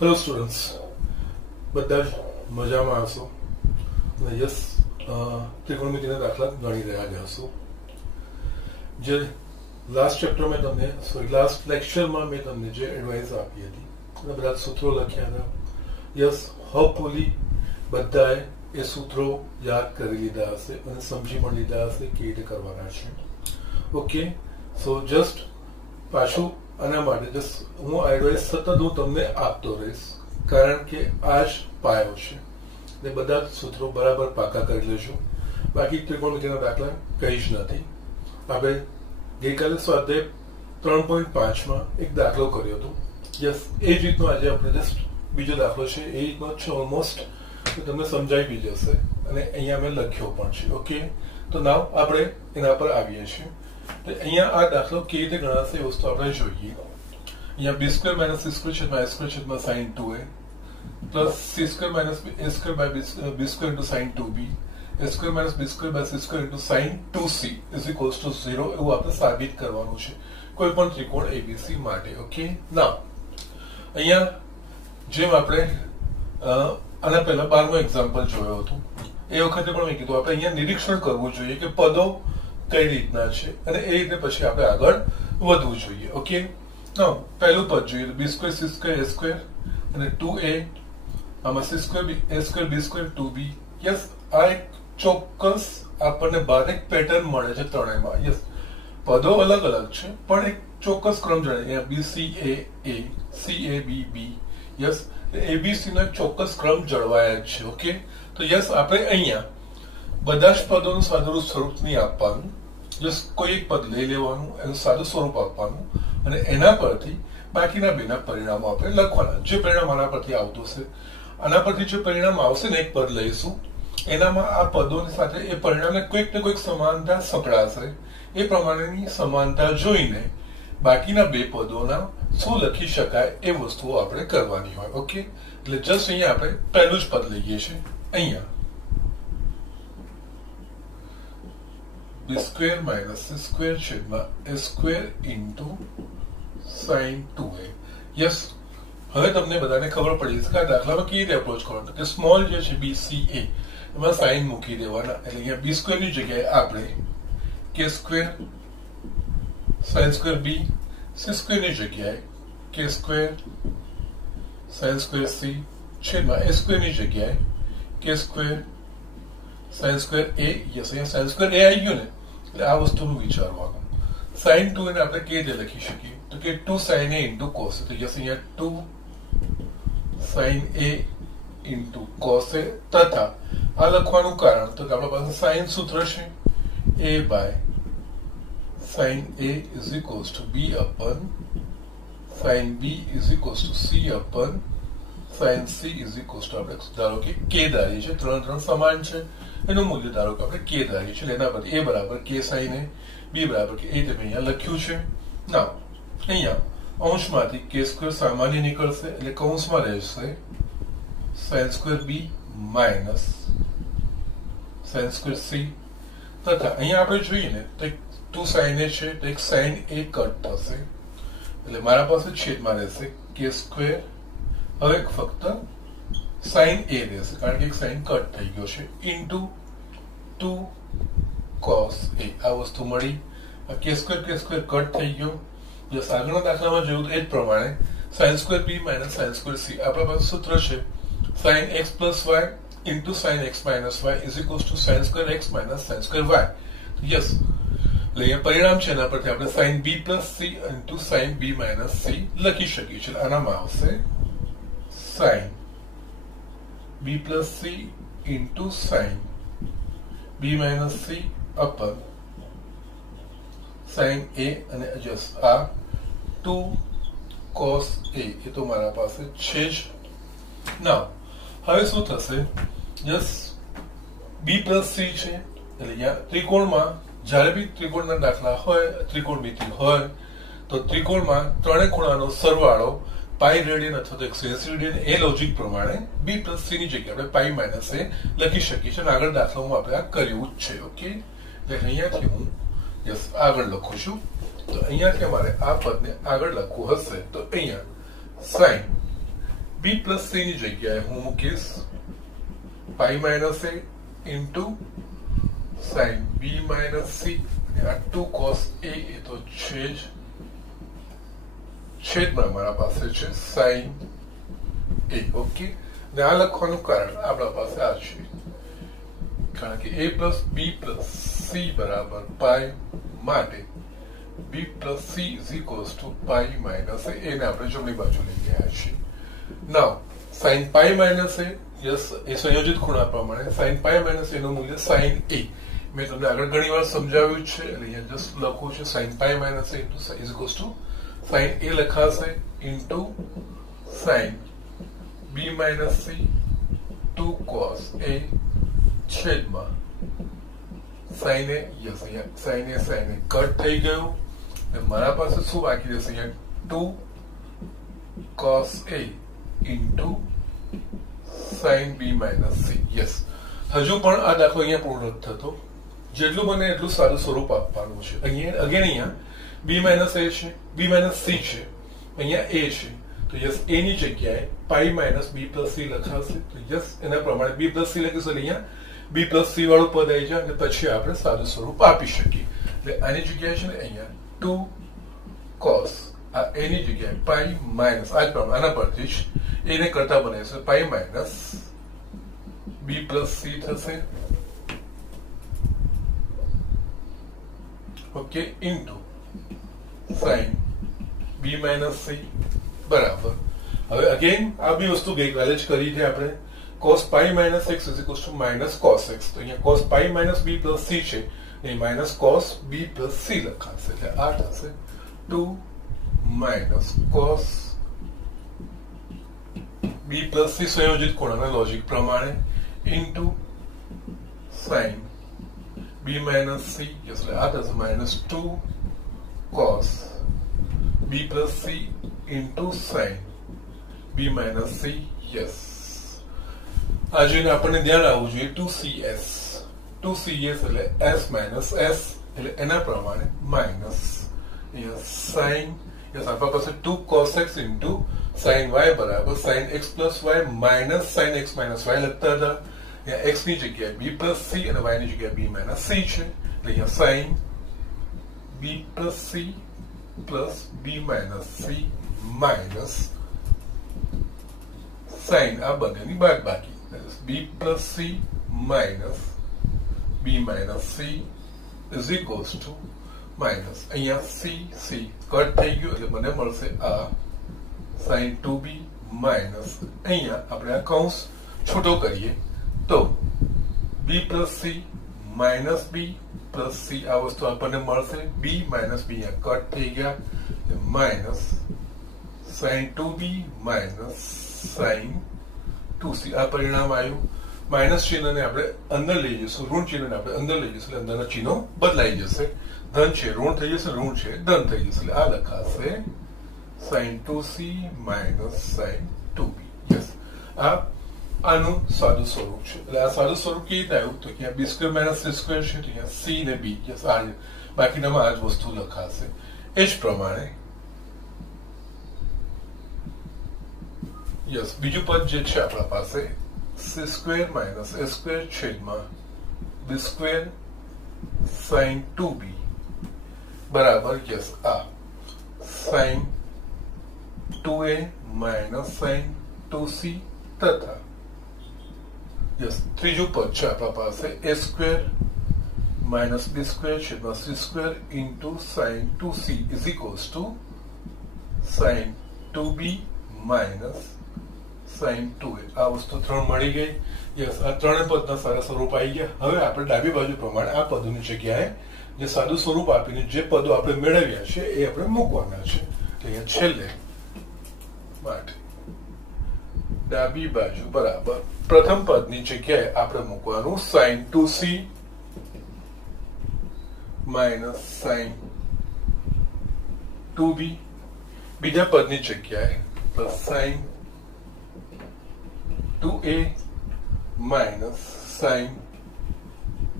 Hello students, બધા જ મજામાં હશો અને યસ ત્રિકોણમિતિના દાખલા ગણી રહ્યા હશો. જે લાસ્ટ ચેપ્ટર મેં તમને લાસ્ટ લેક્ચરમાં મેં તમને જે એડવાઇસ આપી હતી અને બધા સૂત્રો લખ્યા હતા. યસ, હોપફુલી બધાએ એ સૂત્રો યાદ કરી લીધા હશે અને સમજી પણ લીધા હશે કેવી રીતે કરવાના છે. ઓકે, સો જસ્ટ પાછું આના માટે જસ્ટ હું એડવાઇસ સતત હું તમને આપતો રહીશ, કારણ કે આ જ પાયો છે. ને બધા સૂત્રો બરાબર પાકા કરી લેજો. બાકી ત્રિકોણમિતિના દાખલા કંઈ જ નથી. આપણે ગઈકાલે સ્વાધ્યાય 3.5 એક દાખલો કર્યો હતો. યસ, એ જ રીતનો આજે આપણે જસ્ટ બીજો દાખલો છે, એ રીતનો જ છે ઓલમોસ્ટ. તમને સમજાઈ બી જશે અને અહીંયા મેં લખ્યો પણ છે. ઓકે, તો નાવ આપણે એના પર આવીએ છીએ. તો અહીંયા આ દાખલો કેવી રીતે ગણાશે એ વસ્તુ આપણે જોઈએ. અહીંયા b² - c² છેદમાં a² છેદમાં sin 2a plus c² - a² by b² into sin 2b a² - b² by c² into sin 2c is equals to 0 એવું આપણે સાબિત કરવાનું છે કોઈ પણ ત્રિકોણ abc માટે. ઓકે, નાવ અહીંયા જેમ આપણે આના પહેલા 12મો એક્ઝામ્પલ જોયો હતો એ વખતે પણ મેં કીધું આપણે અહીંયા નિરીક્ષણ કરવું જોઈએ કે પદો કઈ રીતના છે અને એ રીતે પછી આપણે આગળ વધવું જોઈએ. ઓકે, નાવ પહેલું પદ જોઈએ b² c² a² અને 2a આમાં c² a² b² 2b. Yes, આ એક ચોક્કસ આપણને બાદ એક પેટર્ન મળે છે ત્રણેયમાં. યસ, પદો અલગ અલગ છે પણ એક ચોક્કસ ક્રમ જણાય. અહીંયા b c a a c a b b. Yes, abc નો એક ચોક્કસ ક્રમ જળવાય જ છે. ઓકે, તો યસ આપણે અહીંયા બધા જ પદોનું સાદું સ્વરૂપ નહીં આપવાનું. જસ્ટ કોઈ એક પદ લઈ લેવાનું, એનું સાદું સ્વરૂપ આપવાનું અને એના પરથી બાકીના બેના પરિણામો આપણે લખવાના. જે પરિણામ આના પરથી આવતું હશે, આના પરથી જે પરિણામ આવશે ને એક પદ લઈશું, એનામાં આ પદોની સાથે એ પરિણામને કોઈક ને કોઈક સમાનતા સંકળાશે. એ પ્રમાણેની સમાનતા જોઈને બાકીના બે પદોના શું લખી શકાય એ વસ્તુઓ આપણે કરવાની હોય. ઓકે, એટલે જસ્ટ અહીંયા આપણે પહેલું જ પદ લઈએ છીએ. અહીંયા b² - c² છેદમાં a² into sin 2a. Yes, હવે તમને બધાને ખબર પડી છે કે આ દાખલામાં કેવી રીતે એપ્રોચ કરવાનો. કે સ્મોલ જે છે bca એમાં સાઇન મૂકી દેવાના. એટલે અહીંયા b² ની જગ્યાએ આપણે k² sin² b, c² ની જગ્યાએ k² sin² c છેદમાં a² ની જગ્યાએ k² sin² a. યસ, અહીંયા sin² a આવી ગયું ને એટલે આ વસ્તુનું વિચારવાનું. sin 2 ને આપણે કેવી રીતે લખી શકીએ તો કે 2 sin a into cos a. તો યસ, અહીંયા 2 sin a into cos a તથા આ લખવાનું કારણ તો કે આપણા પાસે sin સૂત્ર છે a by sin a is equals to b upon sin b is equals to c upon sin c is equals to આપણે ધારો કે k ધારીએ છે. ત્રણ સમાન છે, એનું મૂલ્ય ધારો કે આપણે k ધારીએ છીએ. એના પર a બરાબર k sin a, b બરાબર કે a તમે અહીંયા લખ્યું છે. ના, અહીંયા અંશમાંથી k² સામાન્ય નીકળશે એટલે કૌંસમાં રહેશે sin² b minus sin² c તથા અહીંયા આપણે જોઈએ ને તો 2 sin a છે તો એક sin a કટ થશે એટલે મારા પાસે છેદમાં રહેશે k². હવે ફક્ત sin a રહેશે કારણ કે એક sin કટ થઈ ગયો છે into 2 cos a. આ વસ્તુ મળી. આ k² કટ થઈ ગયો. જસ આગળના દાખલામાં જોયું એ જ પ્રમાણે sin² b minus sin² c. આપણા પાસે સૂત્ર છે sin x plus y into sin x minus y is equals to sin² x minus sin² y. Yes, એટલે પરિણામ છે એના પરથી આપણે sin b plus c into sin b minus c લખી શકીએ છીએ. આનામાં આવશે sin b plus c into sin b minus c upon sin a અને જસ આ 2 cos a એ તો મારા પાસે છે જ. ના, હવે શું થશે? જસ b plus c છે એટલે અહીંયા ત્રિકોણમાં જ્યારે બી ત્રિકોણના દાખલા હોય, ત્રિકોણમિતિ હોય તો ત્રિકોણમાં ત્રણેય ખૂણાનો સરવાળો પાઈ રેડિયન અથવા તો 180 રેડિયન એ લોજિક પ્રમાણે b plus c ની જગ્યાએ આપણે પાઈ માઇનસ a લખી શકીએ છીએ. આગળ દાખલામાં આપણે આ કર્યું જ છે. ઓકે, એટલે અહીંયાથી હું યસ આગળ લખું છું. તો અહીંયાથી અમારે આ પદને આગળ લખવું હશે તો અહીંયા sin बी प्लस सी ની જગ્યાએ હું મૂકીશ pi minus A into sine B minus C 2 cos a એ તો છે જ છેદમાં મારા પાસે છે sin a ઓકે ને આ લખવાનું કારણ આપણા પાસે આ છે કારણ કે a plus b plus c બરાબર પાઈ માટે b plus c is equals to pi minus a એને આપણે જમણી બાજુ લઈ ગયા છીએ now sin pi minus a yes એ સંયોજિત ખૂણા પ્રમાણે sin પાઈ માઇનસ a નું મૂલ્ય sin a मैं तुमने આગળ ઘણી વાર સમજાવ્યું છે એટલે અહીંયા જસ્ટ લખું છું sin pi minus a into is equals two sin a લખાશે into sin b minus c 2 cos a છેદમાં sin a યસ અહીંયા sin a કટ થઈ ગયું અને મારા પાસે શું બાકી રહેશે અહીંયા 2 cos a into sin b minus c yes હજુ પણ આ દાખલો અહીંયા પૂર્ણ થતો જેટલું બને એટલું સારું સ્વરૂપ આપવાનું છે અહીંયા અહીંયા b માઇનસ a છે b માઇનસ c છે અહીંયા a છે તો યસ a ની જગ્યાએ pi minus b plus c લખાશે તો યસ એના પ્રમાણે b પ્લસ c લખીશું અહીંયા b પ્લસ c વાળું પદ આવી જાય અને પછી આપણે સારું સ્વરૂપ આપી શકીએ એટલે આની જગ્યાએ છે ને અહીંયા 2 cos આ a ની જગ્યાએ પાઈ માઇનસ આ જ પ્રમાણે આના પરથી જ a ને કરતા બનાવીશું pi minus b plus c થશે okay into sin b minus c बराबर હવે અગેન આ બી વસ્તુ ગઈકાલે જ કરી છે આપણે cos pi minus x is equals to minus cos x તો અહીંયા cos pi minus b plus c છે એ minus cos b plus c લખાશે એટલે આ થશે 2 minus cos b plus c સંયોજિત કોણના લોજિક પ્રમાણે into sin b minus c yes that is minus 2 cos b plus c into sin b minus c yes आज આપણે ધ્યાન રાખવું જોઈએ 2cs એટલે s minus s એટલે એના પ્રમાણે minus yes sin yes આપણા પાસે 2 cos x into sin y બરાબર sin x plus y minus sin x minus y લખતા હતા x ની જગ્યાએ b plus c અને y ની જગ્યાએ b minus c છે એટલે અહીંયા sin b plus c plus b minus c minus sin આ બંનેની બાદબાકી b plus c minus b minus c is equals to minus અહીંયા c કટ થઈ ગયું એટલે મને મળશે આ sin 2b minus અહીંયા આપણે આ કૌંસ છૂટો કરીએ तो b plus c minus b plus c આ વસ્તુ આપણને મળશે b minus b આ કટ થઈ ગયા minus sin 2b minus sin 2c આ પરિણામ આવ્યું માઇનસ ચિહ્નને આપણે અંદર લઈ જઈશું ઋણ ચિહ્નને આપણે અંદર લઈ જઈશું એટલે અંદરના ચિહ્નો બદલાઈ જશે ધન છે ઋણ થઈ જશે ઋણ છે ધન થઈ જશે એટલે આ લખાશે sin 2c minus sin 2b yes આ આનું સાદું સ્વરૂપ છે એટલે આ સાદું સ્વરૂપ કેવી રીતે આવ્યું તો કે b square minus c square છે તો અહીંયા c ને b યસ આ બાકીનામાં આ જ વસ્તુ લખાશે એ જ પ્રમાણે યસ બીજું પદ જે છે આપણા પાસે c square minus a square છેદમાં b સ્ક્વેર sin 2b બરાબર યસ આ sin 2a minus sin 2c તથા यस ત્રીજું પદ છે આપણા પાસે a square minus b square છેદમાં c square into sin 2c is equals two sin 2b minus sin 2a આ વસ્તુ ત્રણ મળી ગઈ યસ આ ત્રણે પદના સારા સ્વરૂપ આવી ગયા હવે આપણે ડાબી બાજુ પ્રમાણે આ પદોની જગ્યાએ જે સાદું સ્વરૂપ આપીને જે પદો આપણે મેળવ્યા છે એ આપણે મૂકવાના છે એટલે અહીંયા છેલ્લે માટે ડાબી બાજુ બરાબર પ્રથમ પદની જગ્યાએ આપણે મૂકવાનું sin 2c minus sin 2b બીજા પદની જગ્યાએ plus sin 2a minus sin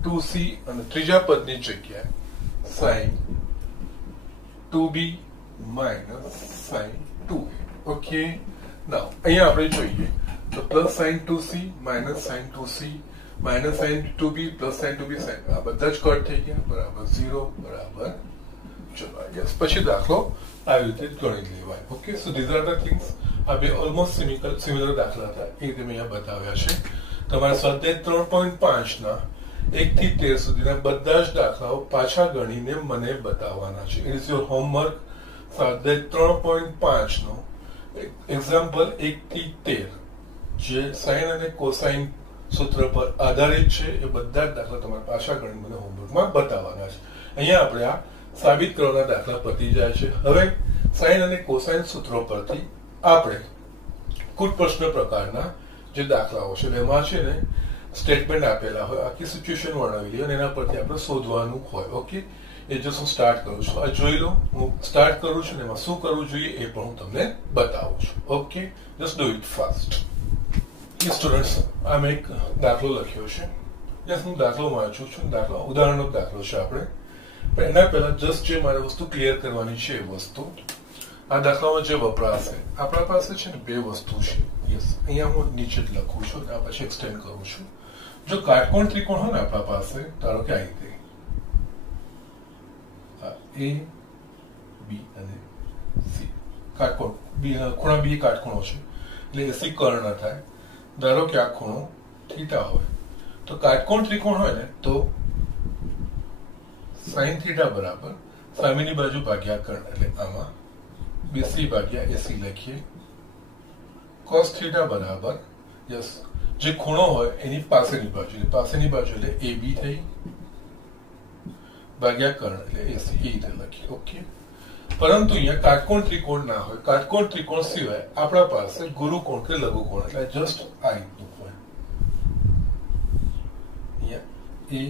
2c અને ત્રીજા પદની જગ્યાએ sin 2b minus sin 2a okay now અહીંયા આપણે જોઈએ તો plus sine 2c minus sine 2c minus sine 2b plus sine 2b sine આ બધા જ કટ થઈ ગયા બરાબર 0 બરાબર ચલો યસ પછી દાખલો આવી રીતે ગણી લેવાય okay so these are the things આ બે ઓલમોસ્ટ સિમિલર દાખલા હતા એ રીતે મેં અહીંયા બતાવ્યા છે તમારા સ્વાધ્યાય 3.5 ના 1 થી 13 સુધીના બધા જ દાખલાઓ પાછા ગણીને મને બતાવવાના છે ઇટ ઇઝ યોર હોમવર્ક સ્વાધ્યાય 3.5 નો એક્ઝામ્પલ 1 થી 13 જે સાઇન અને કોસાઇન સૂત્ર પર આધારિત છે એ બધા જ દાખલા તમારે પાછા ગણી મને હોમવર્કમાં બતાવવાના છે અહીંયા આપણે આ સાબિત કરવાના દાખલા પતી જાય છે હવે સાઇન અને કોસાઇન સૂત્રો પરથી આપણે કુલ પ્રશ્ન પ્રકારના જે દાખલાઓ છે એમાં છે ને સ્ટેટમેન્ટ આપેલા હોય આખી સિચ્યુએશન વર્ણવેલી અને એના પરથી આપણે શોધવાનું હોય ઓકે એ જો હું સ્ટાર્ટ કરું છું આ જોઈ લો હું સ્ટાર્ટ કરું છું એમાં શું કરવું જોઈએ એ પણ હું તમને બતાવું છું okay just do it fast students આમ એક દાખલો લખ્યો છે યસ હું દાખલો વાંચું છું દાખલો ઉદાહરણનો દાખલો છે આપણે પણ એના પહેલા જસ્ટ જે મારે વસ્તુ ક્લિયર કરવાની છે એ વસ્તુ આ દાખલામાં જે વપરાશે આપણા પાસે છે ને બે વસ્તુ છે યસ અહીંયા હું નીચે જ લખું છું આ પછી એક્સટેન્ડ કરું છું જો કાટકોણ ત્રિકોણ હોય ને આપણા પાસે ધારો કે આ રીતે એ બી અને સી કાટકોણ ખૂણા બી કાટકોણો છે એટલે એસી કર્ણ થાય ધારો કે આ ખૂણો થીટા હોય તો કાટકોણ ત્રિકોણ હોય ને તો સાઇન થીટા બરાબર સામેની બાજુ ભાગ્યા કર્ણ એટલે આમાં બીસી ભાગ્યા એસી લખીએ કોસ થીટા બરાબર યસ જે ખૂણો હોય એની પાસેની બાજુ એટલે એ બી થઈ ભાગ્યા કર્ણ એટલે એસી એ રીતે લખીએ ઓકે પરંતુ અહીંયા કાટકોણ ત્રિકોણ ના હોય કાટકોણ ત્રિકોણ સિવાય આપણા પાસે ગુરુકોણ કે લઘુકોણ એટલે જસ્ટ આ રીતનું હોય અહીંયા એ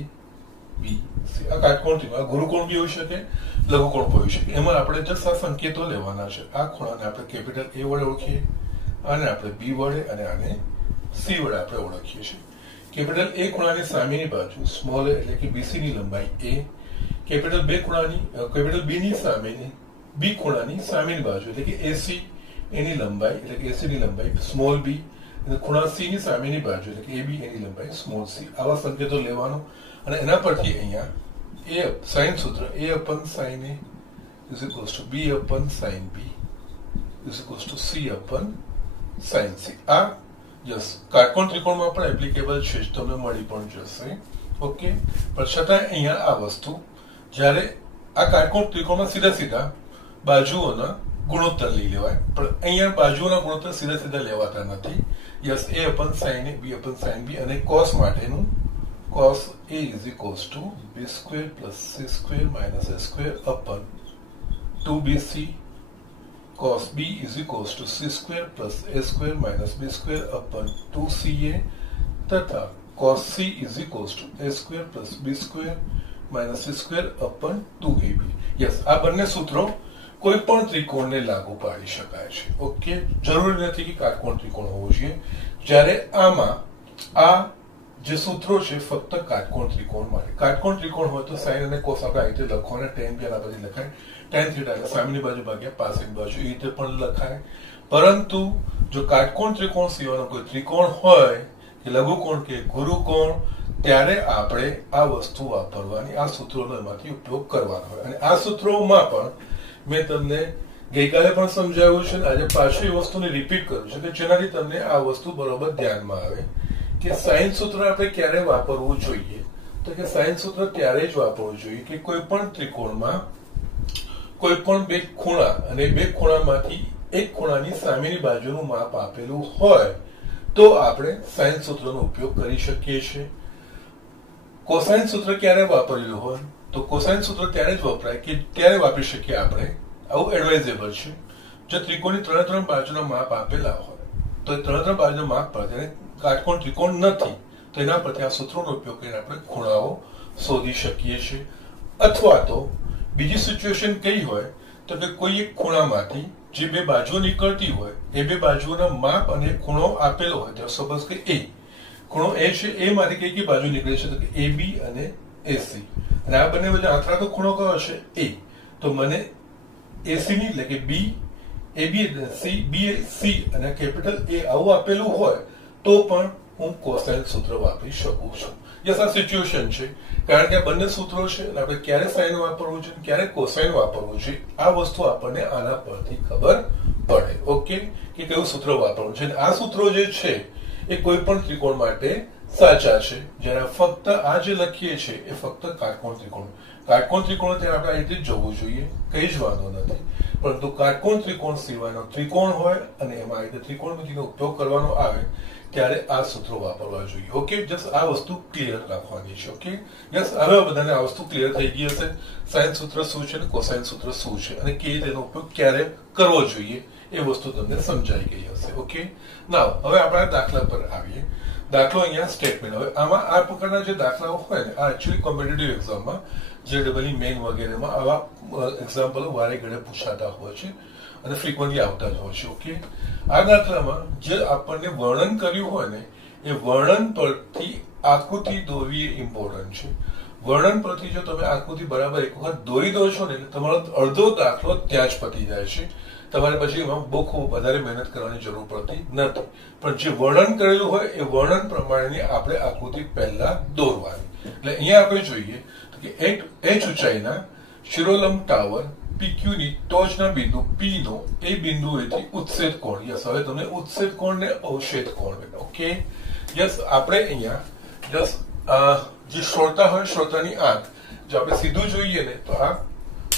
બી સી આ કાટકોણ ત્રિકોણ આ ગુરુકોણ બી હોઈ શકે લઘુકોણ હોઈ શકે એમાં આપણે જસ્ટ આ સંકેતો લેવાના છે આ ખૂણાને આપણે કેપિટલ એ વડે ઓળખીએ આને આપણે બી વડે અને આને સી વડે આપણે ઓળખીએ છીએ કેપિટલ એ ખૂણાની સામેની બાજુ સ્મોલ એટલે કે બીસી ની લંબાઈ એ કેપિટલ બી ની સામેની બી ખૂણાની સામેની બાજુ એટલે કે એસી એની લંબાઈ એટલે કે એસી ની લંબાઈ સ્મોલ બી અને ખૂણા સી ની સામેની બાજુ એટલે કે એ બી એની લંબાઈ સ્મોલ સી આવા સંકેતો લેવાનો અને એના પરથી અહીંયા એ સાઇન સૂત્ર a upon sin a is equals to b upon sin b is equals to c upon sin c આ યસ કાટકોણ ત્રિકોણમાં પણ એપ્લિકેબલ છે જ તમને મળી પણ જશે ઓકે પણ છતાં અહીંયા આ વસ્તુ જ્યારે આ કાટકોણ ત્રિકોણમાં સીધા બાજુઓના ગુણોત્તર લઈ લેવાય પણ અહીંયા બાજુઓના ગુણોત્તર સીધા લેવાતા નથી yes a upon sin a b upon sin b અને cos માટેનું cos a is equals to b square plus c square minus a square upon 2bc cos b is equals to c square plus a square minus b square upon 2ca तथा cos c is equals to a square plus b square minus c square upon 2ab yes આ બંને સૂત્રો કોઈ પણ ત્રિકોણને લાગુ પાડી શકાય છે ઓકે જરૂરી નથી કે કાટકોણ ત્રિકોણ હોવો જોઈએ જ્યારે આમાં આ જે સૂત્રો છે ફક્ત કાટકોણ ત્રિકોણ માટે કાટકોણ ત્રિકોણ હોય તો સાઇન અને કોસ આપણે આ રીતે લખવાના tan પેલા બધી લખાય tan થીટા એટલે સામેની બાજુ ભાગ્યા પાછળની બાજુ એ રીતે પણ લખાય પરંતુ જો કાટકોણ ત્રિકોણ સિવાયનો કોઈ ત્રિકોણ હોય કે લઘુકોણ કે ગુરુકોણ ત્યારે આપણે આ વસ્તુ વાપરવાની આ સૂત્રોનો એમાંથી ઉપયોગ કરવાનો હોય અને આ સૂત્રોમાં પણ મેં તમને ગઈકાલે પણ સમજાવ્યું છે આજે પાછું એ વસ્તુને રિપીટ કર્યું છે કે જેનાથી તમને આ વસ્તુ બરોબર ધ્યાનમાં આવે કે સાઇન સૂત્ર આપણે ક્યારે વાપરવું જોઈએ તો કે સાઇન સૂત્ર ત્યારે જ વાપરવું જોઈએ કે કોઈ પણ ત્રિકોણમાં કોઈ પણ બે ખૂણા અને બે ખૂણામાંથી એક ખૂણાની સામેની બાજુનું માપ આપેલું હોય તો આપણે સાઇન સૂત્રનો ઉપયોગ કરી શકીએ છીએ કોસાઇન સૂત્ર ક્યારે વાપરેલું હોય તો કોસાઇન સૂત્ર ત્યારે જ વપરાય કે ત્યારે વાપરી શકીએ આપણે આવું એડવાઇઝેબલ છે જો ત્રિકોણની ત્રણ બાજુના માપ આપેલા હોય તો ત્રણ બાજુના માપ પર તેને કાટકોણ ત્રિકોણ નથી તો એના પરથી આ સૂત્રોનો ઉપયોગ કરીને આપણે ખૂણાઓ શોધી શકીએ છીએ અથવા તો બીજી સિચ્યુએશન કઈ હોય તો કે કોઈ એક ખૂણામાંથી જે બે બાજુઓ નીકળતી હોય એ બે બાજુઓના માપ અને ખૂણો આપેલો હોય તો સપોઝ કે એ ખૂણો એ છે એ માંથી કઈ બાજુ નીકળે છે તો કે એ બી અને એસી અને આ બંને વચ્ચે આંતરાતો ખૂણો કયો છે એ તો મને એસી ની એટલે કે બી એ બી સી બી સી અને કેપિટલ એ આવું આપેલું હોય તો પણ હું કોસાઇન સૂત્ર વાપરી શકું છું. યસ, આ સિચ્યુએશન છે, કારણ કે બંને સૂત્રો છે અને આપણે ક્યારે સાઇન વાપરવું છે ક્યારે કોસાઇન વાપરવું છે આ વસ્તુ આપણને આના પરથી ખબર પડે. ઓકે, કે કયું સૂત્ર વાપરવું છે. આ સૂત્રો જે છે એ કોઈ પણ ત્રિકોણ માટે સાચા છે. જ્યારે ફક્ત આ જે લખીએ છીએ એ ફક્ત કાટકોણ ત્રિકોણ ત્યારે આપણે આ રીતે જવું જોઈએ, કઈ જ વાંધો નથી. પરંતુ કાટકોણ ત્રિકોણ સિવાયનો ત્રિકોણ હોય અને એમાં આ રીતે ત્રિકોણમિતિનો ઉપયોગ કરવાનો આવે ત્યારે આ સૂત્રો વાપરવા જોઈએ. ઓકે, જસ્ટ આ વસ્તુ ક્લિયર રાખવાની છે. ઓકે, યસ, હવે બધાને આ વસ્તુ ક્લિયર થઈ ગઈ હશે. સાઇન સૂત્ર શું છે અને કોસાઇન સૂત્ર શું છે અને કેવી રીતે તેનો ઉપયોગ ક્યારે કરવો જોઈએ એ વસ્તુ તમને સમજાઈ ગઈ હશે. ઓકે, નાવ હવે આપણે દાખલા પર આવીએ. દાખલો અહીંયા સ્ટેટમેન્ટ. હવે આમાં આ પ્રકારના જે દાખલાઓ હોય ને આ એકચ્યુઅલી કોમ્પિટિટિવ એક્ઝામમાં JEE મેઇન વગેરેમાં આવા એક્ઝામ્પલો વારે ઘડે પૂછાતા હોય છે અને ફ્રીક્વન્ટલી આવતા જ હોય છે. ઓકે, આ દાખલામાં જે આપણને વર્ણન કર્યું હોય ને એ વર્ણન પરથી આકૃતિ દોરવી ઇમ્પોર્ટન્ટ છે. વર્ણન પરથી જો તમે આકૃતિ બરાબર એક વખત દોરી દો છો ને એટલે તમારો અડધો દાખલો ત્યાં જ પતી જાય છે. તમારે પછી એમાં બહુ ખૂબ વધારે મહેનત કરવાની જરૂર પડતી નથી. પણ જે વર્ણન કરેલું હોય એ વર્ણન પ્રમાણેની આપણે આકૃતિ પહેલા દોરવાની. એટલે અહીંયા આપણે જોઈએ કે h ઊંચાઈના શિરોલંબ ટાવર PQ ની ટોચના બિંદુ P નો એ બિંદુએથી ઉત્સેદ કોણ. યસ, હવે તમને ઉત્સેદ કોણ ને અવક્ષેદ કોણ. ઓકે, યસ, આપણે અહીંયા જસ્ટ જે શ્રોતા હોય શ્રોતાની આંખ જો આપણે સીધું જોઈએ ને તો આ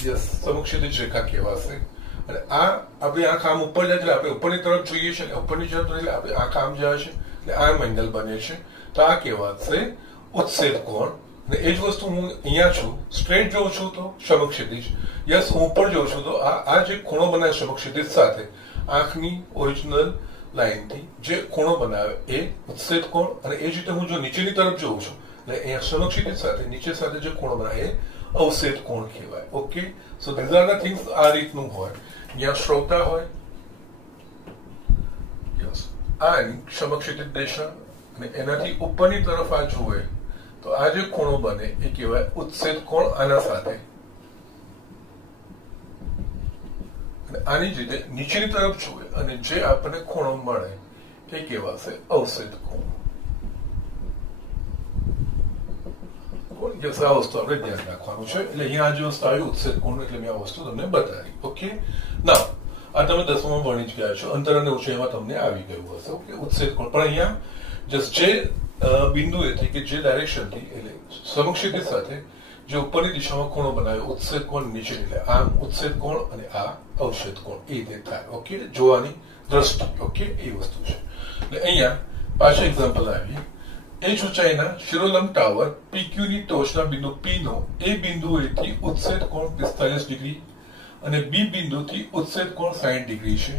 યસ સમક્ષિતિજ રેખા કહેવાશે. અને આ આપણી આંખ આમ ઉપર જાય એટલે આપણે ઉપરની તરફ જોઈએ છે, ઉપરની તરફ એટલે આપણે આંખ આમ જાય છે એટલે આમ એંગલ બને છે. તો આ કહેવાશે ઉત્સેદ કોણ. અને એ જ વસ્તુ હું અહીંયા છું, સ્ટ્રેટ જોઉં છું તો સમક્ષિતિજ. યસ, હું ઉપર જોઉં છું તો આ જે ખૂણો બનાવે સમક્ષિતિજ સાથે આંખની ઓરિજિનલ લાઈનથી જે ખૂણો બનાવે એ ઉત્સેદ કોણ. અને એ જ રીતે હું જો નીચેની તરફ જોઉં છું એટલે અહીંયા સમક્ષિતિજ સાથે નીચે સાથે જે ખૂણો બનાવે એ અવક્ષેદ કોણ કહેવાય. Okay, so these are the things. આ રીતનું હોય. જ્યાં શ્રોતા હોય યસ આ સમક્ષિતિજ દિશા અને એનાથી ઉપરની તરફ આ જુએ તો આ જે ખૂણો બને એ કહેવાય ઉત્સેદ કોણ આના સાથે. અને આની જ રીતે નીચેની તરફ જુએ અને જે આપણને ખૂણો મળે એ કહેવાશે અવક્ષેદ કોણ. યસ, આ વસ્તુ આપણે ધ્યાન રાખવાનું છે. એટલે અહીંયા આ જે વસ્તુ આવી ઉત્સેદ કોણ એટલે મેં આ વસ્તુ તમને બતાવી. ઓકે, ના આ તમે 10માં ભણી જ ગયા છો. અંતર અને ઊંચાઈમાં તમને આવી ગયું હશે. ઓકે, ઉત્સેદ કોણ. પણ અહીંયા જસ્ટ જે બિંદુ એટલે કે જે ડાયરેક્શનથી એટલે સમક્ષિતિજ સાથે જે ઉપરની દિશામાં ખૂણો બનાવે ઉત્સેદ કોણ નીચે એટલે આમ ઉત્સેદ કોણ અને આ અવક્ષેદ કોણ એ રીતે થાય. ઓકે, જોવાની દ્રષ્ટિ. ઓકે, એ વસ્તુ છે. એટલે અહીંયા પાછા એક્ઝામ્પલ આવીએ. h ઊંચાઈના શિરોલંબ ટાવર PQ ની ટોચના બિંદુ P નો એ બિંદુએથી ઉત્સેદ કોણ 45 ડિગ્રી અને B બિંદુથી ઉત્સેદ કોણ 60 ડિગ્રી છે.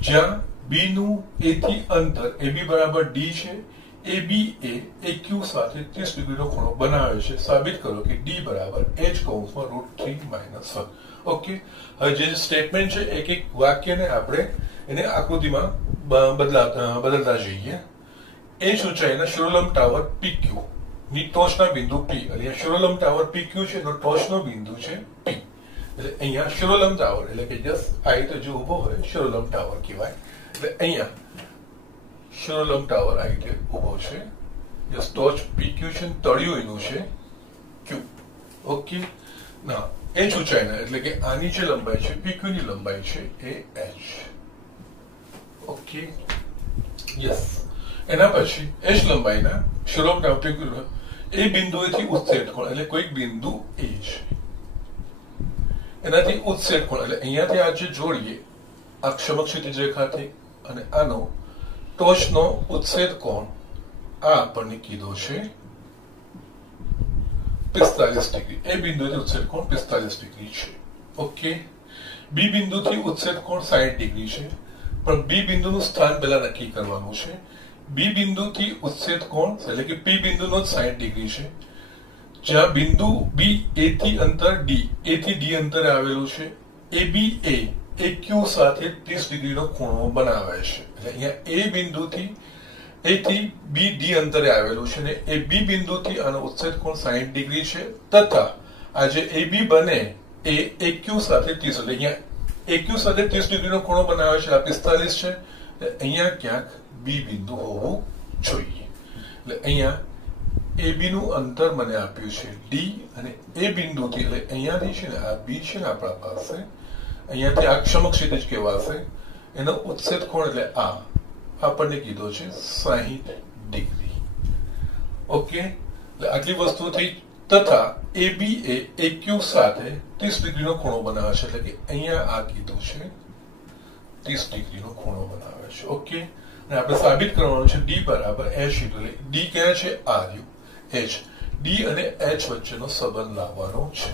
જ્યાં B નું A થી અંતર AB બરાબર D છે. AB એ AQ સાથે 30 ડિગ્રીનો ખૂણો બનાવે છે. સાબિત કરો કે D બરાબર h કૌંસમાં √3 - 1. ઓકે, હવે જે સ્ટેટમેન્ટ છે એક એક વાક્યને આપણે એને આકૃતિમાં બદલતા જઈએ. h ઊંચાઈના શિરોલંબ ટાવર PQ ની ટોચના બિંદુ P. એટલે શિરોલંબ ટાવર PQ છે તો ટોચનો બિંદુ છે P. એટલે અહીંયા શિરોલંબ ટાવર એટલે કે જસ્ટ આ રીતે જે ઉભો હોય શિરોલંબ ટાવર કહેવાય. એટલે અહીંયા શિરોલંબ ટાવર આ રીતે ઉભો છે. જસ્ટ ટોચ PQ છે, તળિયું એનું છે Q. ઓકે, ના h ઊંચાઈના એટલે કે આની જે લંબાઈ છે PQ ની લંબાઈ છે એ h. ઓકે, યસ, એના પછી h લંબાઈના શિરોલંબ ટાવર એ બિંદુએથી ઉત્સેદ કોણ એટલે કોઈક બિંદુ A છે એનાથી ઉત્સેદ કોણ એટલે અહીંયાથી આ જે જોડીએ આ સમક્ષિતિજ રેખાથી અને આનો ટોચનો ઉત્સેદ કોણ આ આપણને કીધો છે 45 ડિગ્રી. એ બિંદુથી ઉત્સેદ કોણ 45 ડિગ્રી છે. ઓકે, B બિંદુથી ઉત્સેદ કોણ 60 ડિગ્રી છે. પણ B બિંદુનું સ્થાન પહેલા નક્કી કરવાનું છે. B બિંદુથી ઉત્સેદ કોણ એટલે કે P બિંદુનો 60 ડિગ્રી છે. જ્યાં બિંદુ B A થી અંતર D, A થી D અંતરે આવેલું છે. AB એ Q સાથે 30 ડિગ્રીનો ખૂણો બનાવે છે. એટલે અહીંયા A બિંદુથી A થી B D અંતરે આવેલું છે ને એ B બિંદુથી આનો ઉત્સેદ કોણ 60 ડિગ્રી છે તથા આ જે AB બને એ Q સાથે 30 એટલે અહીંયા AQ સાથે 30 ડિગ્રીનો ખૂણો બનાવે છે, આ 45 છે, અહીંયા ક્યાંક બી બિંદુ હોવું જોઈએ. એટલે અહીંયા AB નું અંતર મને આપ્યું છે D, અને એ બિંદુથી એટલે અહીંયાથી છે ને આ B છે ને આપણા પાસે, અહીંયાથી આ સમક્ષિતિજ કહેવાશે, એનો ઉત્સેદ કોણ એટલે આ આપણને કીધો છે 60 ડિગ્રી. ઓકે, એટલે આટલી વસ્તુ થઈ. તથા AB એ AQ સાથે 30 ડિગ્રીનો ખૂણો બનાવે છે, એટલે કે અહીંયા આ કીધું છે 30 ડિગ્રીનો ખૂણો બનાવે છે. ઓકે, અને આપણે સાબિત કરવાનું છે D બરાબર H, એટલે D ક્યાં છે? આ રહ્યું H. D અને H વચ્ચેનો સંબંધ લાવવાનો છે.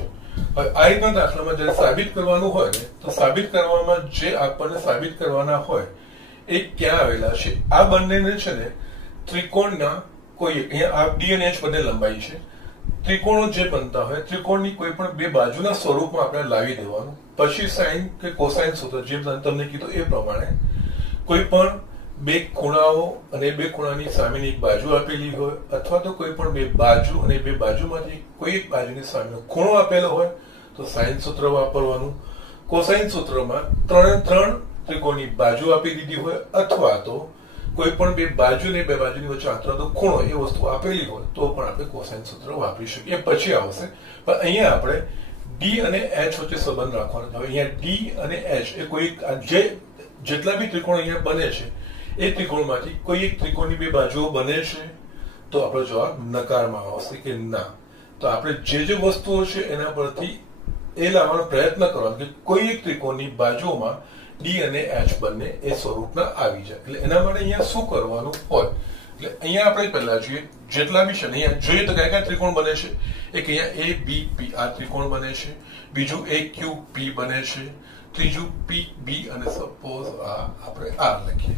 હવે આ રીતના દાખલામાં જ્યારે સાબિત કરવાનું હોય ને, તો સાબિત કરવામાં જે આપણને સાબિત કરવાના હોય એ ક્યાં આવેલા છે? આ બંનેને છે ને ત્રિકોણના કોઈ, અહીંયા આ D અને H બંને લંબાઈ છે, ત્રિકોણો જે બનતા હોય ત્રિકોણની કોઈ પણ બે બાજુના સ્વરૂપમાં આપણે લાવી દેવાનું. પછી સાઇન કે કોસાઇન સૂત્ર જે તમને કીધું એ પ્રમાણે કોઈ પણ બે ખૂણાઓ અને બે ખૂણાની સામેની એક બાજુ આપેલી હોય, અથવા તો કોઈ પણ બે બાજુ અને બે બાજુમાંથી કોઈ એક બાજુની સામેનો ખૂણો આપેલો હોય તો સાઇન સૂત્ર વાપરવાનું. કોસાઇન સૂત્રમાં ત્રણ ત્રિકોણની બાજુ આપી દીધી હોય, અથવા તો કોઈ પણ બે બાજુ ને બે બાજુની વચ્ચે આંતરતો ખૂણો એ વસ્તુ આપેલી હોય તો પણ આપણે કોસાઇન સૂત્ર વાપરી શકીએ. પછી આવશે, પણ અહીંયા આપણે D અને H વચ્ચે સંબંધ રાખવાનો. હવે અહીંયા D અને H એ કોઈ જેટલા બી ત્રિકોણ અહીંયા બને છે એ ત્રિકોણમાંથી કોઈ એક ત્રિકોણની બે બાજુઓ બને છે તો આપણો જવાબ નકારમાં આવશે કે ના. તો આપણે જે વસ્તુઓ છે એના પરથી એ લાવવાનો પ્રયત્ન કરવાનો કે કોઈ એક ત્રિકોણની બાજુમાં D અને H બંને એ સ્વરૂપના આવી જાય. એટલે એના માટે અહીંયા શું કરવાનું હોય, એટલે અહીંયા આપણે પહેલા જોઈએ જેટલા બી છે અહીંયા જોઈએ તો કયા કયા ત્રિકોણ બને છે. એક અહીંયા ABP આ ત્રિકોણ બને છે, બીજું AQP બને છે, ત્રીજું PB અને સપોઝ આ આપણે R લખીએ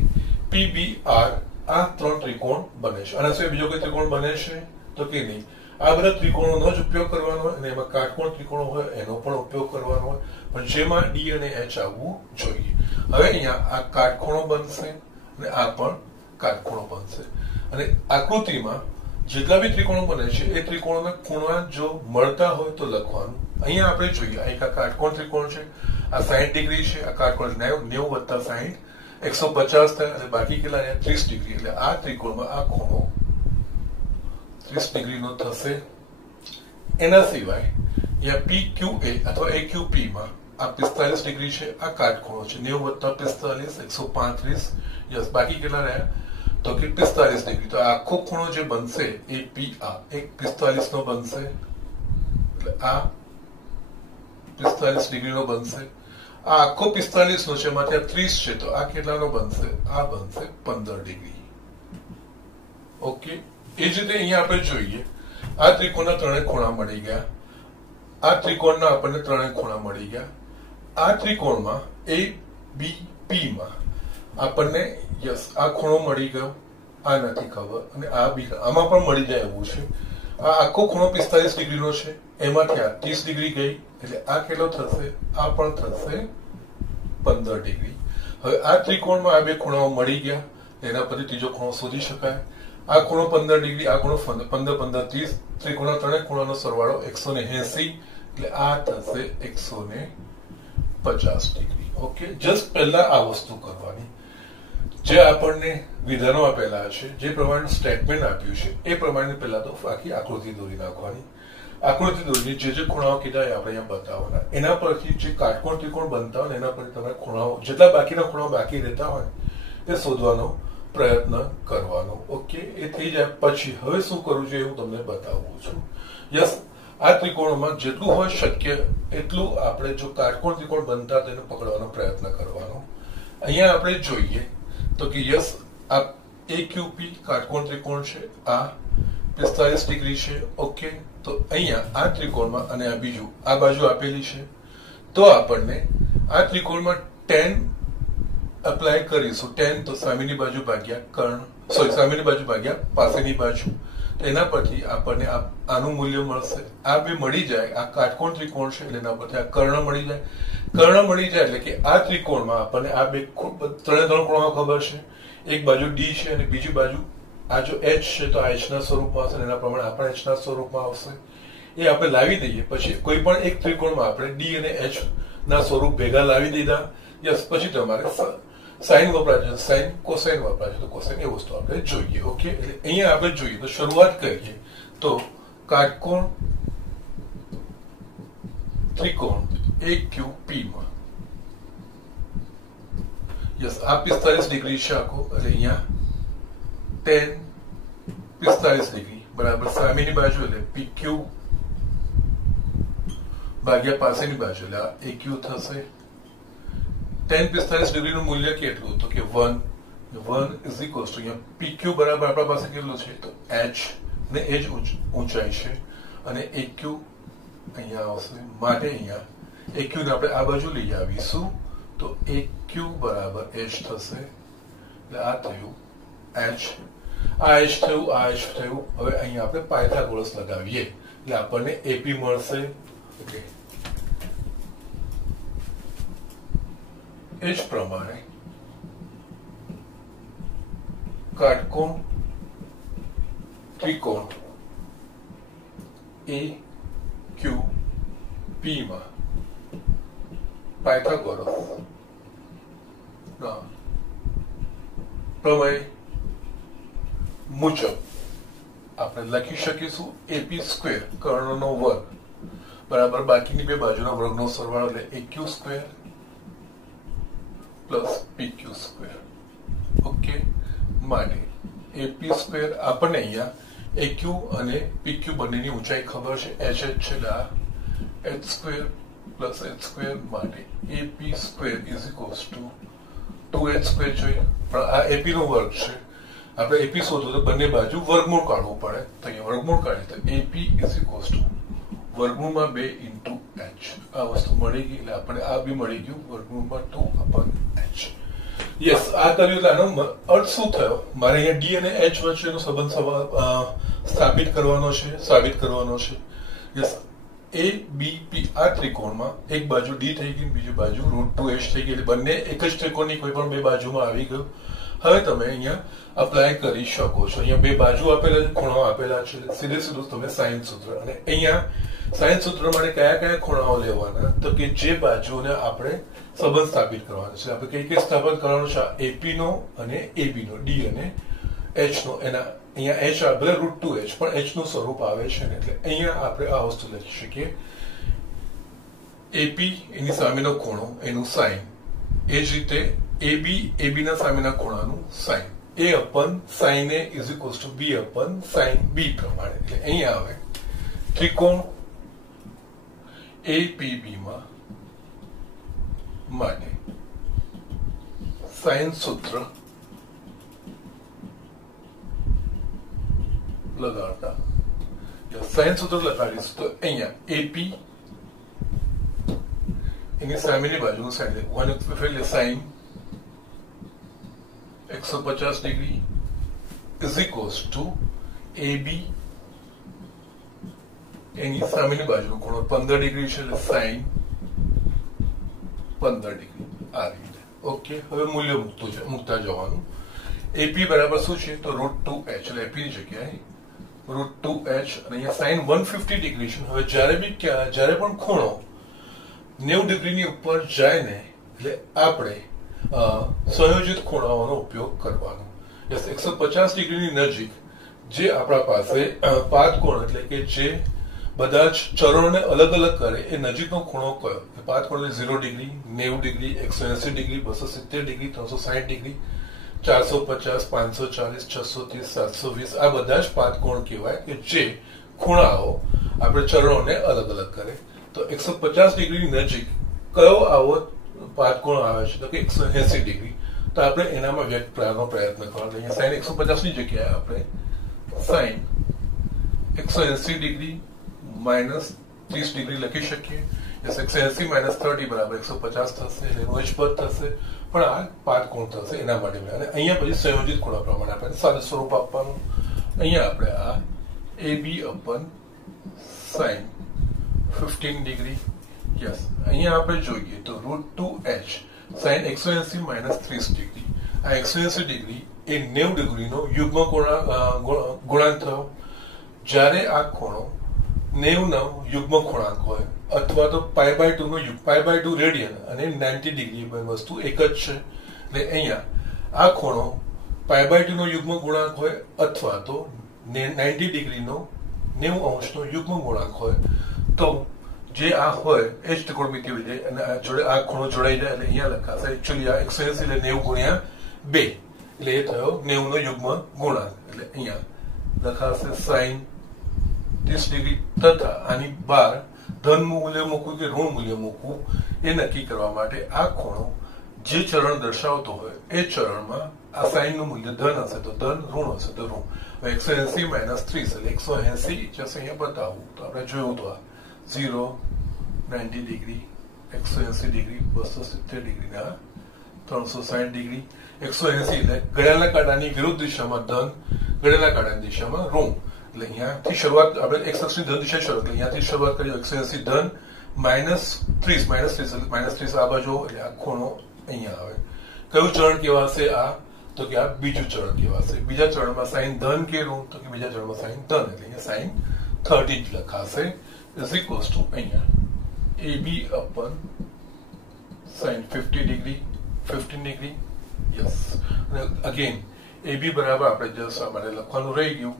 PBR, આ ત્રણ ત્રિકોણ બને છે. આના સિવાય બીજો કોઈ ત્રિકોણ બને છે તો કે નહીં. આ બધા ત્રિકોણોનો જ ઉપયોગ કરવાનો હોય, અને એમાં કાટકોણ ત્રિકોણો હોય એનો પણ ઉપયોગ કરવાનો હોય, પણ જેમાં D અને H આવવું જોઈએ. હવે અહીંયા આ કાટખૂણો બનશે અને આ પણ કાટખૂણો બનશે, અને આકૃતિમાં જેટલા બી ત્રિકોણો બને છે એ ત્રિકોણોના ખૂણા જો મળતા હોય તો લખવાનું. અહીંયા આપણે જોઈએ આ એક કાટકોણ ત્રિકોણ છે, આ 60 ડિગ્રી છે, આ કાટકોણ 90 વત્તા 60 150 થાય, અને બાકી કેટલા? 30 ડિગ્રી. એટલે આ ત્રિકોણમાં આ ખૂણો 30 ડિગ્રીનો થશે. એના સિવાય અહીંયા PQA અથવા AQP માં આ 45 ડિગ્રી છે, આ કાટખૂણો છે, 90 વત્તા 45 135. યસ, બાકી કેટલા રહ્યા? તો કે 45 ડિગ્રી. તો આખો ખૂણો જે બનશે એ PA એક 45 નો બનશે, એટલે આ 45 ડિગ્રીનો બનશે. આ આખો 45 નો છે, એમાંથી આ 30 છે, તો આ કેટલાનો બનશે? આ બનશે 15 ડિગ્રી. ઓકે, એ જ રીતે અહીંયા આપણે જોઈએ આ ત્રિકોણના ત્રણેય ખૂણા મળી ગયા, આ ત્રિકોણના આપણને ત્રણેય ખૂણા મળી ગયા. આ ત્રિકોણમાં ABP માં આપણને યસ આ ખૂણો મળી ગયો, આ નથી ખબર, અને આ બી આમાં પણ મળી જાય એવું છે. આ આખો ખૂણો 45 ડિગ્રીનો છે, એમાંથી આ 30 ડિગ્રી ગઈ, એટલે આ કેટલો થશે? આ પણ થશે 15 ડિગ્રી. હવે આ ત્રિકોણમાં આ બે ખૂણાઓ મળી ગયા, એના પરથી ત્રીજો ખૂણો શોધી શકાય. આ ખૂણો 15 ડિગ્રી, આ ખૂણો 15 15 30, ત્રિકોણના ત્રણેય ખૂણાનો સરવાળો 180, એટલે આ થશે 150 ડિગ્રી. ઓકે, જસ્ટ પહેલા આ વસ્તુ કરવાની. જે આપણને વિધાનો આપેલા છે, જે પ્રમાણે સ્ટેટમેન્ટ આપ્યું છે એ પ્રમાણે પહેલા તો આખી આકૃતિ દોરી નાખવાની. આકૃતિ દોરી જે ખૂણાઓ કીધા એ આપણે અહીંયા બતાવવાના. એના પરથી જે કાટકોણ ત્રિકોણ બનતા હોય એના પરથી તમારે ખૂણાઓ જેટલા બાકીના ખૂણાઓ બાકી રહેતા હોય એ શોધવાનો પ્રયત્ન કરવાનો. ઓકે, એ થઈ જાય પછી હવે શું કરવું જોઈએ હું તમને બતાવું છું. યસ, આ ત્રિકોણમાં જેટલું હોય શક્ય એટલું આપણે જો કાટકોણ ત્રિકોણ બનતા તેને પકડવાનો પ્રયત્ન કરવાનો. અહીંયા આપણે જોઈએ તો કે યસ આ AQP કાટકોણ ત્રિકોણ છે, આ 45 ડિગ્રી છે. ઓકે, તો અહીંયા આ ત્રિકોણમાં અને આ બીજું આ બાજુ આપેલી છે, તો આપણને આ ત્રિકોણમાં tan એપ્લાય કરીશું. tan તો સામેની બાજુ ભાગ્યા કર્ણ, સામેની બાજુ ભાગ્યા પાસેની બાજુ, તો એના પરથી આપણને આનું મૂલ્ય મળશે. આ બે મળી જાય, આ કાટકોણ ત્રિકોણ છે એટલે એના પરથી આ કર્ણ મળી જાય. કર્ણ મળી જાય એટલે કે આ ત્રિકોણમાં આપણને આ બે ત્રણે ત્રણ ખૂણાઓ ખબર છે, એક બાજુ D છે અને બીજી બાજુ આ જો H છે તો આ H ના સ્વરૂપમાં હશે, એના પ્રમાણે આ પણ H ના સ્વરૂપમાં આવશે. એ આપણે લાવી દઈએ પછી કોઈ પણ એક ત્રિકોણમાં આપણે D અને H ના સ્વરૂપ ભેગા લાવી દીધા. યસ, પછી તમારે સાઇન વપરાય છે, સાઇન કોસાઇન વપરાય છે, તો કોસાઇન એ વસ્તુ આપણે જોઈએ. ઓકે, એટલે અહીંયા આપણે જોઈએ તો શરૂઆત કરીએ તો કાટકોણ ત્રિકોણ AQP માં યસ આ 45 ડિગ્રી છે આખો, એટલે અહીંયા tan 45 ડિગ્રી બરાબર સામેની બાજુ એટલે PQ ભાગ્યા પાસેની બાજુ એટલે આ AQ થશે. tan 45 ડિગ્રીનું મૂલ્ય કેટલું, તો કે 1 ઇઝ ઇક્વલ્સ ટુ અહીંયા PQ બરાબર આપણા પાસે કેટલું છે, તો h ને એ જ ઊંચાઈ છે, અને AQ અહીંયા આવશે, માટે અહીંયા AQ ને આપણે આ બાજુ લઈ આવીશું, તો AQ બરાબર h થશે. એટલે આ થયું h, આ h થયું, આ h થયું. હવે અહીંયા આપણે પાયથાગોરસ લગાવીએ એટલે આપણને AP મળશે. ઓકે, એ જ પ્રમાણે કાટકોણ ત્રિકોણ AQP માં પાયથાગોરસ ના પ્રમેય મુજબ આપણે લખી શકીશું AP સ્ક્વેર કર્ણનો વર્ગ બરાબર બાકીની બે બાજુના વર્ગનો સરવાળો એટલે AQ square plus PQ square. Okay, માટે AP સ્ક્વેર આપણને અહીંયા AQ અને PQ બંનેની ઊંચાઈ ખબર છે, h છે, એટલે આ h square plus h square, માટે AP square is equals two 2h square જોઈએ, પણ આ AP નો વર્ગ છે, આપણે AP શોધવું તો બંને બાજુ વર્ગમૂળ કાઢવું પડે, તો અહીંયા વર્ગમૂળ કાઢીએ તો AP ઇઝ ઇક્વલ્સ ટુ વર્ગમૂળમાં 2 ઇન્ટુ h. આ વસ્તુ મળી ગઈ, એટલે આપણે આ બી મળી ગયું, વર્ગમૂળમાં 2 અપોન h. યસ, આ કર્યું એટલે આનો અર્થ શું થયો, મારે અહીંયા D અને H વચ્ચેનો સંબંધ સ્થાપિત કરવાનો છે, સાબિત કરવાનો છે. યસ, ABP આ ત્રિકોણમાં એક બાજુ D થઈ ગઈ, બીજી બાજુ √2h થઈ ગઈ, એટલે બંને એક જ ત્રિકોણની કોઈ પણ બે બાજુમાં આવી ગયું. હવે તમે અહીંયા અપ્લાય કરી શકો છો. અહીંયા બે બાજુ આપેલા છે, ખૂણાઓ આપેલા છે, સીધે સીધું તમે સાઇન સૂત્ર, અને અહીંયા સાઇન સૂત્ર માટે કયા કયા ખૂણાઓ લેવાના, તો કે જે બાજુને આપણે સંબંધ સ્થાપિત કરવાનો છે. આપણે કઈ કઈ સ્થાપિત કરવાનું છે, AP નો અને AB નો, D અને H નો. એના અહીંયા h ભલે √2h પણ h નું સ્વરૂપ આવે છે ને, એટલે અહીંયા આપણે આ વસ્તુ લખી શકીએ AP એની સામેનો ખૂણો એનું સાઇન, એ જ રીતે AB ના સામેના ખૂણાનું sine, A upon sine A is equals to B upon sine B પ્રમાણે. એટલે અહીંયા આવે ત્રિકોણ APB માં માટે સાઇન સૂત્ર લગાડતા સાઇન સૂત્ર લગાડીશું તો અહીંયા AP એની સામેની બાજુનું sine 1 sine 150 degree is equals to AB એની સામેની બાજુનો ખૂણો 15 ડિગ્રી છે, એટલે સાઇન 15 ડિગ્રી આ રીતે. ઓકે, હવે મૂલ્ય મૂકતા જવાનું. AP બરાબર શું છે, તો √2h, એટલે AP ની જગ્યાએ √2h, અને અહીંયા સાઇન 150 ડિગ્રી છે. હવે જ્યારે પણ ખૂણો 90 ડિગ્રીની ઉપર જાય ને, એટલે આપણે સંયોજિત ખૂણાઓનો ઉપયોગ કરવાનો. યસ, 150 ડિગ્રીની નજીક જે આપણા પાસે પાદકોણ, એટલે કે જે બધા જ ચરણોને અલગ અલગ કરે એ નજીકનો ખૂણો કયો, પાદકોણ એટલે 0 degree, 90 degree, 180 degree, 270 degree, 360 degree, 450, 540, 630, 720 આ બધા જ પાદકોણ કહેવાય કે જે ખૂણાઓ આપણે ચરણોને અલગ અલગ કરે. તો 150 ડિગ્રીની નજીક કયો આવો પાદકોણ આવે છે, તો કે 180 ડિગ્રી. તો આપણે એનામાં વ્યક્ત કરવાનો પ્રયત્ન કરવાનો. અહીંયા સાઇન 150 ની જગ્યાએ આપણે સાઇન 180 ડિગ્રી માઇનસ 30 ડિગ્રી લખી શકીએ. 180 માઇનસ 30 બરાબર 150 થશે, એટલે એનું જ પદ થશે, પણ આ પાદકોણ થશે એના માટે. અને અહીંયા પછી સંયોજિત ખૂણા પ્રમાણે આપણે સાદું સ્વરૂપ આપવાનું. અહીંયા આપણે આ AB અપન સાઇન 15 ડિગ્રી. યસ, અહીંયા આપણે જોઈએ તો √2h સાઇન 180 માઇનસ 30 ડિગ્રી, આ 180 ડિગ્રી એ 90 ડિગ્રીનો યુગ્મ ગુણાંક થયો. જ્યારે આ ખૂણો 90 નો યુગ્મ ખૂણાંક હોય અથવા તો π/2 નો યુગ, π/2 રેડિયન અને 90 ડિગ્રી બંને વસ્તુ એક જ છે. એટલે અહીંયા આ ખૂણો π/2 નો યુગ્મ ગુણાંક હોય અથવા તો 90 ડિગ્રીનો 90 અંશનો યુગ્મ ગુણાંક હોય તો જે આ હોય એ જ ત્રિકોણમિતિય વિધેય અને આ જોડે આ ખૂણો જોડાઈ જાય એટલે અહીંયા લખાશે એકચ્યુઅલી આ 180 એટલે 90 ગુણ્યા 2 એટલે એ થયો 90 નો યુગ્મ ગુણાંક. એટલે અહીંયા લખાશે sin 30 ડિગ્રી તથા આની બહાર ધન મૂલ્ય મૂકવું કે ઋણ મૂલ્ય મૂકવું એ નક્કી કરવા માટે આ ખૂણો જે ચરણ દર્શાવતો હોય એ ચરણમાં આ સાઇન નું મૂલ્ય ધન હશે તો ધન, ઋણ હશે તો ઋણ. 180 માઇનસ 30 એટલે 180 જશે અહીંયા બતાવું તો આપણે જોયું તો આ 0, 90 ડિગ્રી, 180 ડિગ્રી, 270 ડિગ્રી ના 360 ડિગ્રી. 180 એટલે ઘડિયાળના કાંટાની વિરુદ્ધ દિશામાં ધન, ઘડિયાળના કાંટાની દિશામાં ઋણ. એટલે અહીંયાથી શરૂઆત આપણે x અક્ષની ધન દિશા શરૂ એટલે અહીંયાથી શરૂઆત કરીએ 180 ધન -30 એટલે -30 આ બાજુ એટલે આ ખૂણો અહીંયા આવે. કયું ચરણ કહેવાશે આ? તો કે આ બીજું ચરણ કહેવાશે. બીજા ચરણમાં સાઇન ધન કે ઋણ? તો કે બીજા ચરણમાં સાઇન ધન એટલે અહીંયા સાઇન 30 જ લખાશે ઇઝ ઇક્વલ્સ ટુ અહીંયા AB upon sin 50 degree 15 degree. Yes. અને અગેન AB બરાબર આપણે જસ્ટ આપણે લખવાનું રહી ગયું.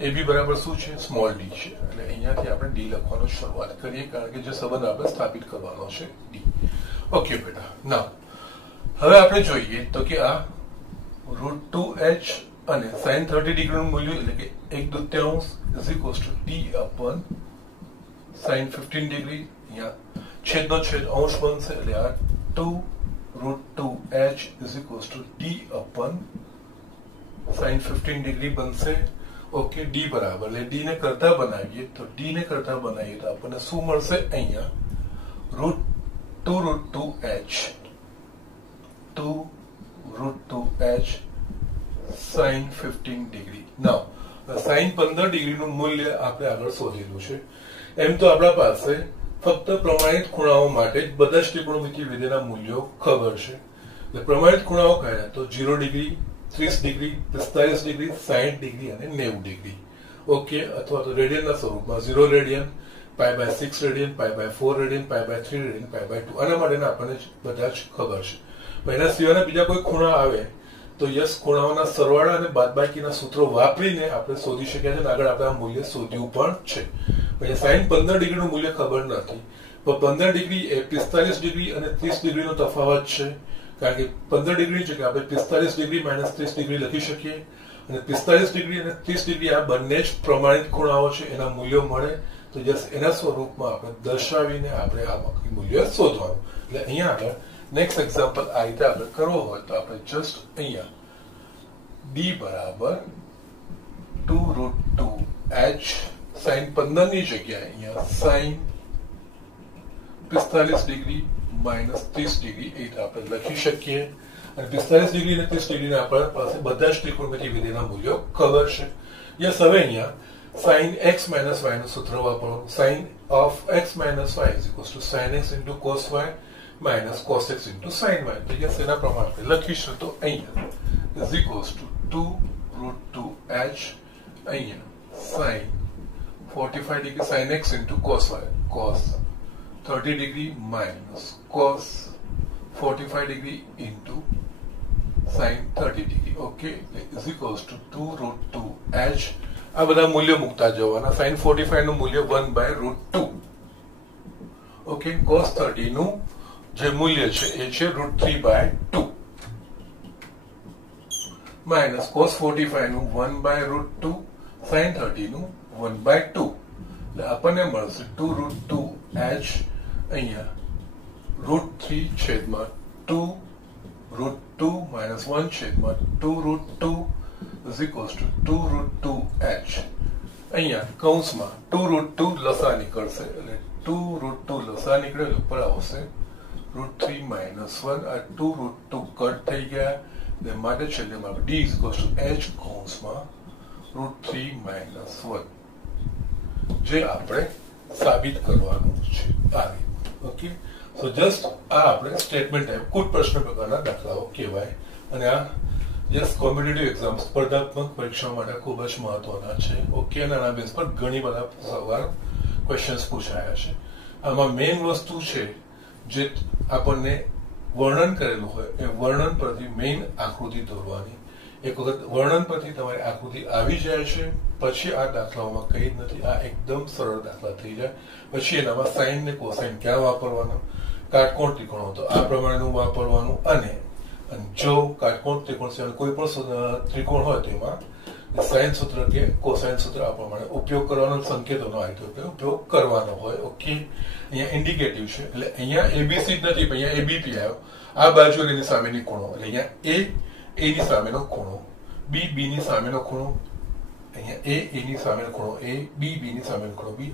AB બરાબર શું છે? સ્મોલ d છે. એટલે અહીંયાથી આપણે d લખવાનું શરૂઆત કરીએ કારણ કે જે સંબંધ આપણે સ્થાપિત કરવાનો છે d. ઓકે બેટા. ના હવે આપણે જોઈએ તો કે આ √2h અને sin 30 ડિગ્રીનું મૂલ્ય એટલે કે 1/2 is equals two d upon sin 15 degree. અહીંયા છેદનો છેદ અંશ બનશે એટલે આ 2√2h is equals two d upon sin 15 degree બનશે. ઓકે. d બરાબર એટલે d ને કરતા બનાવીએ તો આપણને શું મળશે? અહીંયા √2h sin 15 ડિગ્રી. નાઉ sin 15 ડિગ્રીનું મૂલ્ય આપણે આગળ શોધેલું છે. એમ તો આપણા પાસે ફક્ત પ્રમાણિત ખૂણાઓ માટે જ બધા જ ત્રિકોણમિતિય વિધેયના મૂલ્યો ખબર છે. એટલે પ્રમાણિત ખૂણાઓ કયા? તો 0 ડિગ્રી, 30 ડિગ્રી, 45 ડિગ્રી, 60 ડિગ્રી અને 90 ડિગ્રી. ઓકે. અથવા તો રેડિયનના સ્વરૂપમાં 0 રેડિયન, π/6 રેડિયન, π/4 રેડિયન, π/3 રેડિયન, π/2. આના માટેના આપણને બધા જ ખબર છે. એના સિવાયના બીજા કોઈ ખૂણા આવે તો યસ ખૂણાઓના સરવાળા અને બાદબાકીના સૂત્રો વાપરીને આપણે શોધી શકીએ છીએ અને આગળ આપણે આ મૂલ્ય શોધ્યું પણ છે. sin 15 ડિગ્રીનું મૂલ્ય ખબર નથી પણ 15 ડિગ્રી એ 45 ડિગ્રી અને 30 ડિગ્રીનો તફાવત છે કારણ કે 15 ડિગ્રી છે કે આપણે 45 ડિગ્રી -30 ડિગ્રી લખી શકીએ અને 45 ડિગ્રી અને 30 ડિગ્રી આ બંને જ પ્રમાણિત ખૂણાઓ છે. એના મૂલ્યો મળે તો યસ એના સ્વરૂપમાં આપણે દર્શાવીને આપણે આ મૂલ્ય શોધવાનું. એટલે અહીંયા આગળ નેક્સ્ટ એક્ઝામ્પલ આ રીતે આપણે કરવો હોય તો આપણે જસ્ટ અહીંયા d બરાબર 2√2h sin 15 ની જગ્યાએ અહીંયા sin 45 ડિગ્રી -30 ડિગ્રી એ આપણે લખી શકીએ અને 45 ડિગ્રી અને 30 ડિગ્રીના આપણા પાસે બધા જ ત્રિકોણમિતિય વિધેયના મૂલ્યો ખબર છે. યસ. હવે અહીંયા sin x - y નું સૂત્ર વાપરો. sin of x - y is equals to sin x into cos y minus cos x into sin y. તો યસ એના પ્રમાણે લખીશું તો અહીંયા is equals to 2√2h અહીંયા sin 45 degree sin x into cos y cos 30 degree minus cos 45 degree into sin 30 degree. Okay, is equals to 2√2h. આ બધા મૂલ્યો મૂકતા જવાના. sin 45 નું મૂલ્ય 1/√2. ઓકે. cos 30 નું જે મૂલ્ય છે એ છે √3/2 માઇનસ cos 45 નું 1/√2 sin 30 નું 1/2 એટલે આપણને મળશે 2√2h અહીંયા √3/2 √2 minus 1/2 is equals to 2√2h. અહીંયા કૌંસમાં 2√2 લસા નીકળશે એટલે 2√2 લસા નીકળે ઉપર આવશે √3 - 1 આ 2√2 કટ થઈ ગયા એટલે માટે છેલ્લે d is equals to h કૌંસમાં √3 - 1 જે આપણે સાબિત કરવાનું છે આવી. ઓકે. સો જસ્ટ આ આપણે સ્ટેટમેન્ટ ટાઈપ કુટ પ્રશ્ન પ્રકારના દાખલાઓ કહેવાય અને આ યસ કોમ્પિટિટિવ એક્ઝામ સ્પર્ધાત્મક પરીક્ષા માટે ખૂબ જ મહત્વના છે. ઓકે. અને આના બેઝ પર ઘણી બધા સવાલ ક્વેશ્ચન્સ પૂછાયા છે. આમાં મેઇન વસ્તુ છે જે આપણને વર્ણન કરેલું હોય એ વર્ણન પરથી મેઇન આકૃતિ દોરવાની. એક વખત વર્ણન પરથી તમારી આકૃતિ આવી જાય છે પછી આ દાખલાઓમાં કંઈ જ નથી. આ એકદમ સરળ દાખલા થઈ જાય. પછી એનામાં સાઇન ને કોસાઇન ક્યાં વાપરવાના, કાટકોણ ત્રિકોણ તો આ પ્રમાણેનું વાપરવાનું, અને જો કાટકોણ ત્રિકોણ સિવાય કોઈ પણ ત્રિકોણ હોય તેમાં સાઇન સૂત્ર કે કોસાઇન સૂત્ર આ પ્રમાણે ઉપયોગ કરવાનો, સંકેતોનો આ રીતે ઉપયોગ કરવાનો હોય. ઓકે, અહીંયા ઇન્ડિકેટિવ છે એટલે અહીંયા એબીસી નથી પણ અહીંયા એબીપી આવ્યો. આ બાજુ એની સામેની ખૂણો એટલે અહીંયા એ ની સામેનો ખૂણો, બી બી ની સામેનો ખૂણો, અહીંયા એ ની સામેનો ખૂણો, એ બી ની સામેનો ખૂણો, બી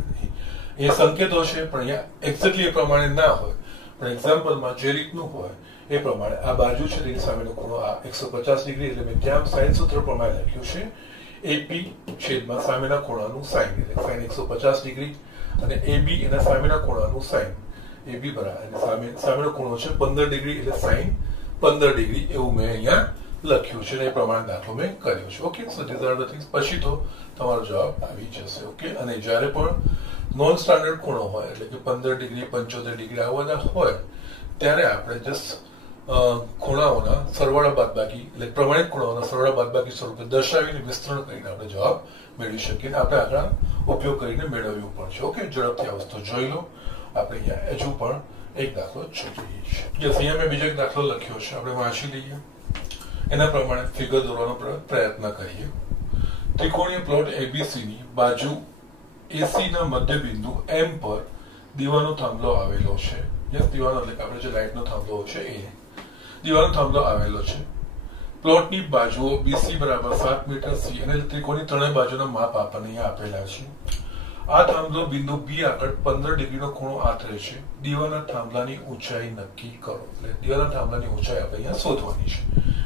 એ સંકેતો છે પણ અહીંયા એક્ઝેક્ટલી એ પ્રમાણે ના હોય. પણ એક્ઝામ્પલમાં જે રીતનું હોય એ પ્રમાણે આ બાજુ છે તેની સામેનો ખૂણો આ 150 ડિગ્રી એટલે મેં ત્યાં સાઇન સૂત્ર પ્રમાણે લખ્યું છે એપી છેદમાં સામેના ખૂણાનું સાઇન એટલે સાઇન 150 ડિગ્રી અને એબી એના સામેના ખૂણાનું સાઇન એબી બરાબર સામેનો ખૂણો છે 15 ડિગ્રી એટલે સાઇન 15 ડિગ્રી એવું મેં અહીંયા લખ્યું છે. એ પ્રમાણે દાખલો મેં કર્યો છે. Okay, so these are the things. પછી તો તમારો જવાબ આવી જશે. ઓકે, અને જ્યારે પણ નોન સ્ટાન્ડર્ડ ખૂણો હોય એટલે કે 15 ડિગ્રી 75 ડિગ્રી આવા બધા હોય ત્યારે આપણે જસ્ટ ખૂણાઓના સરવાળા બાદબાકી એટલે પ્રમાણિત ખૂણાઓના સરવાળા બાદબાકી સ્વરૂપે દર્શાવીને વિસ્તરણ કરીને આપણે જવાબ મેળવી શકીએ. આપણે આગળ ઉપયોગ કરીને મેળવ્યું પણ છે. ઓકે, ઝડપથી આ વસ્તુ જોઈ લો. આપણે અહીંયા હજુ પણ એક દાખલો જોઈ લઈએ છીએ. યસ, અહીંયા મેં બીજો એક દાખલો લખ્યો છે, આપણે વાંચી લઈએ. એના પ્રમાણે ફિગર દોરવાનો પ્રયત્ન કરીએ. ત્રિકોણીય પ્લોટ એબીસી ની બાજુ એસી ના મધ્ય બિંદુ એમ પર દીવાનો થાંભલો આવેલો છે. યસ, દીવાનો એટલે આપણે જે લાઇટનો થાંભલો હોય છે એ દીવાનો થાંભલો આવેલો છે. પ્લોટની બાજુઓ બીસી બરાબર 7 મીટર સી અને ત્રિકોણની ત્રણેય બાજુના માપ આપણને અહીંયા આપેલા છે. આ થાંભલો બિંદુ બી આગળ 15 ડિગ્રીનો ખૂણો આથરે છે. દીવાના થાંભલાની ઊંચાઈ નક્કી કરો. એટલે દીવાના થાંભલાની ઊંચાઈ આપણે અહીંયા શોધવાની છે.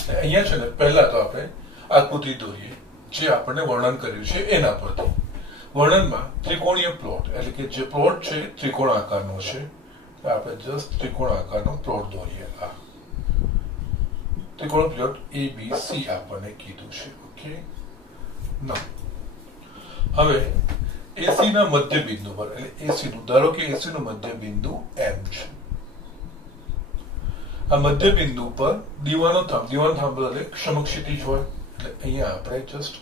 અહીંયા છે ને પહેલા તો આપણે આકૃતિ દોરીએ જે આપણને વર્ણન કર્યું છે એના પરથી. વર્ણનમાં ત્રિકોણીય પ્લોટ એટલે કે જે પ્લોટ છે ત્રિકોણ આકારનો છે. આપણે જસ્ટ ત્રિકોણ આકારનો પ્લોટ દોરીએ. આ ત્રિકોણ પ્લોટ એબીસી આપણને કીધું છે. ઓકે, ના હવે એસી ના મધ્ય બિંદુ પર એટલે એસી નું ધારો કે એસી નું મધ્ય બિંદુ એમ છે. આ મધ્ય બિંદુ પર દીવાનો થાંભલો એટલે સમક્ષિતિજ હોય એટલે અહીંયા આપણે જસ્ટ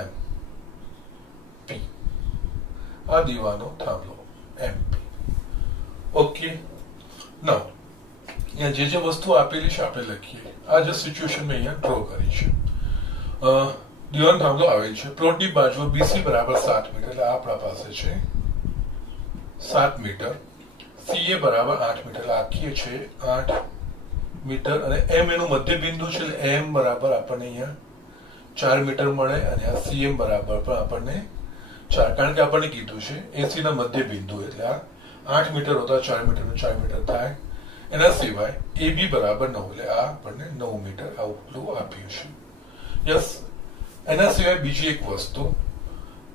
એમ પી આ દીવાનો થાંભલો એમપી. ઓકે, ના અહીંયા જે વસ્તુ આપેલી છે આપણે લખીએ. આ જે સિચ્યુએશન મેં અહીંયા ડ્રો કરી છે. દીવાનો થાંભલો આવેલ છે. પ્લોટની બાજુ બીસી બરાબર 7 મીટર એટલે આપણા પાસે છે 7 મીટર. સીએ બરાબર 8 મીટર આખીએ છે 8 મીટર અને એમ એનું મધ્ય બિંદુ છે એટલે એમ બરાબર આપણને અહીંયા 4 મીટર મળે અને આ સીએમ બરાબર પણ આપણને 4 કારણ કે આપણને કીધું છે એસી ના મધ્ય બિંદુ એટલે આ 8 મીટર હોતા 4 મીટર 4 મીટર થાય. એના સિવાય એબી બરાબર 9 એટલે આ આપણને 9 મીટર આવું આપ્યું છે. યસ, એના સિવાય બીજી એક વસ્તુ,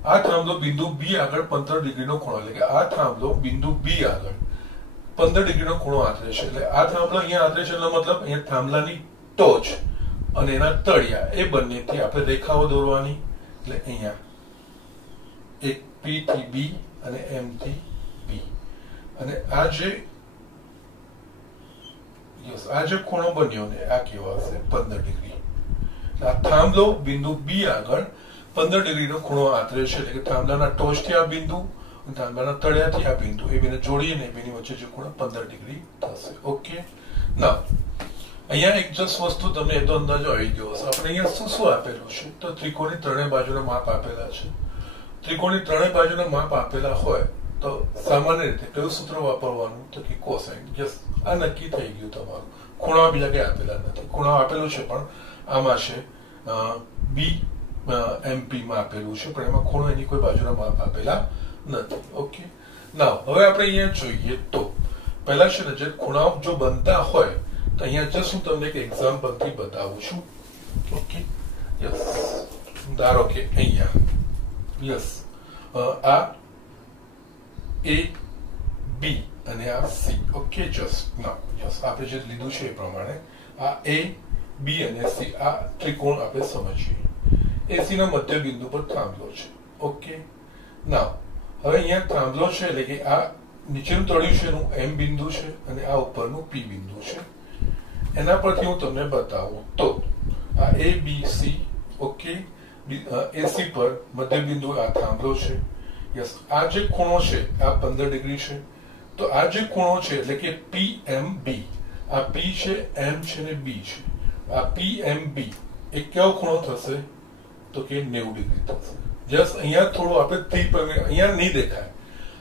આ થાંભલો બિંદુ બી આગળ 15 ડિગ્રીનો ખૂણો એટલે કે આ થાંભલો બિંદુ બી આગળ 15 ડિગ્રીનો ખૂણો આથરે છે. એટલે આ થાંભલો અહીંયા આથરે છે એટલે મતલબ અહીંયા થાંભલાની ટોચ અને એના તળિયા એ બંનેથી આપણે રેખાઓ દોરવાની. એટલે અહીંયા એક પી થી બી અને એમ થી બી અને આ જે ખૂણો બન્યો ને આ કેવો હશે 15 ડિગ્રી. આ થાંભલો બિંદુ બી આગળ 15 ડિગ્રીનો ખૂણો આથરે છે એટલે કે થાંભલાના ટોચથી આ બિંદુ અને થાંભલાના તળિયાથી આ બિંદુ એ બેને જોડીને બેની વચ્ચે જે ખૂણો 15 ડિગ્રી થશે. ઓકે, ના અહીંયા એક જસ્ટ વસ્તુ તમને એ તો અંદાજો આવી ગયો હશે. આપણે અહીંયા શું શું આપેલું છે તો ત્રિકોણની ત્રણેય બાજુના માપ આપેલા છે. ત્રિકોણની ત્રણેય બાજુના માપ આપેલા હોય તો સામાન્ય રીતે કયું સૂત્ર વાપરવાનું તો કે કોસાઇન. યસ, આ નક્કી થઈ ગયું તમારું. ખૂણા બીજા કઈ આપેલા નથી. ખૂણા આપેલું છે પણ આમાં છે બી એમપી માં આપેલું છે પણ એમાં ખૂણો એની કોઈ બાજુના માપ આપેલા નથી. ઓકે, ના હવે આપણે અહીંયા જોઈએ તો પહેલા છે ને જે ખૂણાઓ જો બનતા હોય તો અહીંયા જસ્ટ હું તમને એક એક્ઝામ્પલ થી બતાવું છું. ઓકે, યસ, ધારો કે અહીંયા યસ આ એ બી અને આ સી. ઓકે, જસ્ટ ના યસ આપણે જે લીધું છે એ પ્રમાણે આ એ બી અને સી આ ત્રિકોણ આપણે સમજીએ. એસી ના મધ્ય બિંદુ પર થાંભલો છે. ઓકે, ના હવે અહીંયા થાંભલો છે એટલે કે આ નીચેનું તળિયું છે એનું એમ બિંદુ છે અને આ ઉપરનું પી બિંદુ છે. એના પરથી હું તમને બતાવું તો આ એ બી સી ઓકે એસી પર મધ્ય બિંદુ આ થાંભલો છે. યસ, આ જે ખૂણો છે આ 15 ડિગ્રી છે. તો આ જે ખૂણો છે એટલે કે પી એમ બી, આ પી છે, એમ છે ને બી છે. આ પી એમ બી એ કેવો ખૂણો થશે તો કે 90 ડિગ્રી થશે. જસ્ટ અહીંયા થોડું આપણે અહીંયા નહીં દેખાય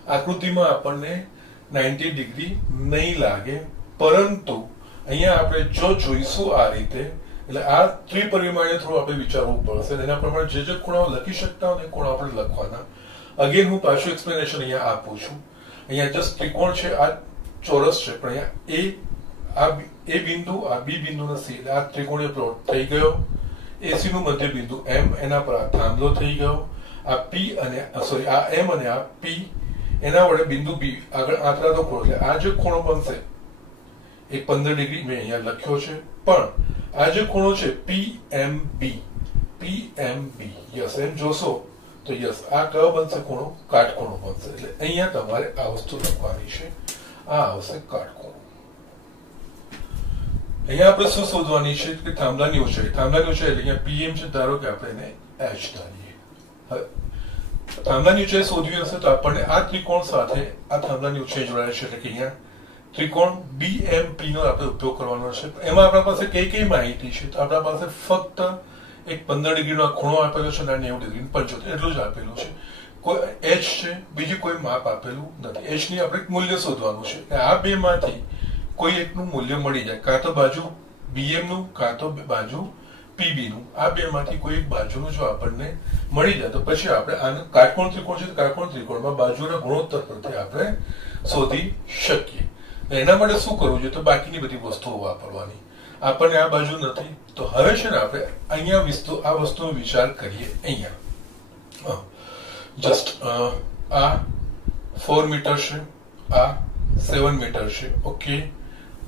આકૃતિમાં આપણને 90 ડિગ્રી નહીં લાગે, પરંતુ અહીંયા આપણે જો જોઈશું આ રીતે એટલે આ ત્રિપરિમાણીય થોડું આપણે વિચારવું પડશે. એના પ્રમાણે જે ખૂણાઓ લખી શકતા હોય એ ખૂણાઓ આપણે લખવાના. અગેન હું પાછું એક્સપ્લેનેશન અહીંયા આપું છું. અહીંયા જસ્ટ ત્રિકોણ છે, આ ચોરસ છે, પણ અહીંયા એ બિંદુ આ બી બિંદુ નથી એટલે આ ત્રિકોણીય પ્લોટ થઈ ગયો. એસી નું મધ્ય બિંદુ એમ, એના પર આ થાંભલો થઈ ગયો. આ પી અને સોરી આ એમ અને આ પી એના વડે બિંદુ બી આગળ આંકડાનો ખૂણો એટલે આ જે ખૂણો બનશે એ 15 ડિગ્રી મેં અહીંયા લખ્યો છે. પણ આ જે ખૂણો છે પી એમ બી, યસ એમ જોશો તો યસ આ કયો બનશે ખૂણો? કાટખૂણો બનશે. એટલે અહીંયા તમારે આ વસ્તુ લખવાની છે, આ આવશે કાટખૂણો. અહીંયા આપણે શું શોધવાની છે કે થાંભલાની ઊંચાઈ. થાંભલાની ઊંચાઈ એટલે અહીંયા પીએમ છે, ધારો કે આપણે એને એચ ધારીએ. હવે થાંભલાની ઊંચાઈ શોધવી હશે તો આપણને આ ત્રિકોણ સાથે આ થાંભલાની ઊંચાઈ જોડાય છે. એટલે કે અહીંયા ત્રિકોણ BMP નો આપણે ઉપયોગ કરવાનો છે. એમાં આપણા પાસે કઈ માહિતી છે? તો આપણા પાસે ફક્ત એક 15 ડિગ્રીનો ખૂણો આપેલો છે અને 90 ડિગ્રી 75 એટલું જ આપેલું છે. કોઈ એચ છે, બીજું કોઈ માપ આપેલું નથી. એચ ની આપણે મૂલ્ય શોધવાનું છે. આ બે માંથી કોઈ એકનું મૂલ્ય મળી જાય, કાં તો બાજુ BM નું કાં તો બાજુ PB નું. આ બે માંથી કોઈ એક બાજુનું જો આપણને મળી જાય તો પછી આપણે આને કાટકોણ ત્રિકોણ છે, કાટકોણ ત્રિકોણમાં બાજુના ગુણોત્તર પરથી આપણે શોધી શકીએ. એના માટે શું કરવું જોઈએ? તો બાકીની બધી વસ્તુઓ વાપરવાની. આપણને આ બાજુ નથી તો હવે છે ને આપણે અહીંયા આ વસ્તુનો વિચાર કરીએ. અહીંયા જસ્ટ આ 4 મીટર છે, આ 7 મીટર છે, ઓકે.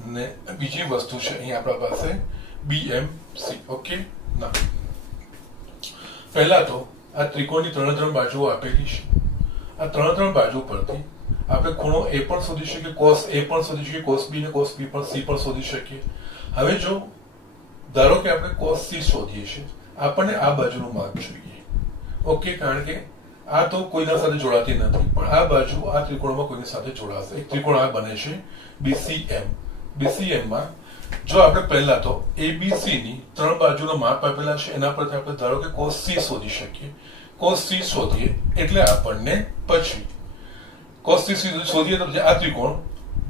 ને બીજી વસ્તુ છે અહીંયા આપણા પાસે BMC, ઓકે. ના, પહેલા તો આ ત્રિકોણની 3 બાજુઓ આપેલી છે. આ 3 બાજુ પરથી આપણે ખૂણો એ પણ શોધી શકીએ, cos A પણ શોધી શકીએ, cos B ને cos B પણ C પણ શોધી શકીએ. હવે જો ધારો કે આપણે cos C શોધીએ છીએ, આપણને આ બાજુનું માપ જોઈએ, ઓકે. કારણ કે આ તો કોઈના સાથે જોડાતી નથી, પણ આ બાજુ આ ત્રિકોણમાં કોઈની સાથે જોડાશે. એક ત્રિકોણ આ બને છે BCM. BCM માં જો આપણે પહેલા તો ABC ની 3 બાજુનો માપ આપેલા છે, એના પરથી આપણે ધારો કે cos C શોધી શકીએ. cos C શોધીએ એટલે આપણને પછી cos C શોધીએ તો આ ત્રિકોણ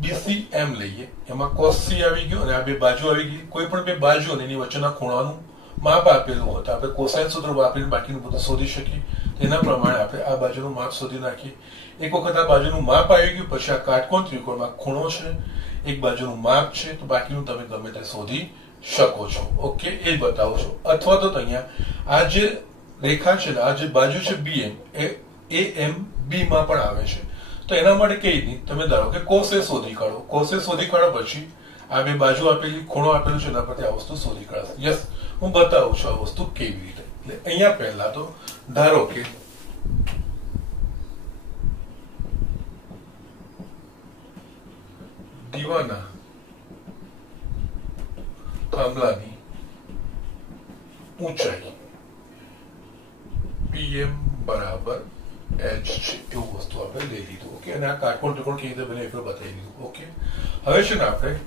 BCM લઈએ, એમાં cos C આવી ગયો અને આ બે બાજુ આવી ગઈ. કોઈ પણ બે બાજુ અને એની વચ્ચેના ખૂણાનું માપ આપેલું હોય તો આપણે કોસાઇન સૂત્ર વાપરીને બાકીનું બધું શોધી શકીએ. તેના પ્રમાણે આપણે આ બાજુનું માપ શોધી નાખીએ. એક વખત આ બાજુનું માપ આવી ગયું પછી આ કાટકોણ ત્રિકોણમાં ખૂણો છે, એક બાજુનું માપ છે, તો બાકીનું તમે ગમે તે શોધી શકો છો, ઓકે. એ જ બતાવો છો. અથવા તો અહીંયા આ જે રેખા છે ને આ જે બાજુ છે BM એ AMB માં પણ આવે છે. તો એના માટે કઈ નહીં, તમે ધારો કે cos A શોધી કાઢો. cos A શોધી કાઢો પછી આ બે બાજુ આપેલી, ખૂણો આપેલું છે એના પરથી આ વસ્તુ શોધી કાઢશે. યસ, હું બતાવું છું આ વસ્તુ કેવી રીતે. એટલે અહીંયા પહેલા તો ધારો કે દીવાના થાંભલાની ઊંચાઈ PM બરાબર H છે એવું વસ્તુ આપણે લઈ લીધું, ઓકે. અને આ કાટકોણ ત્રિકોણ કેવી રીતે બને એ બતાવી દીધું, ઓકે. હવે છે ને આપણે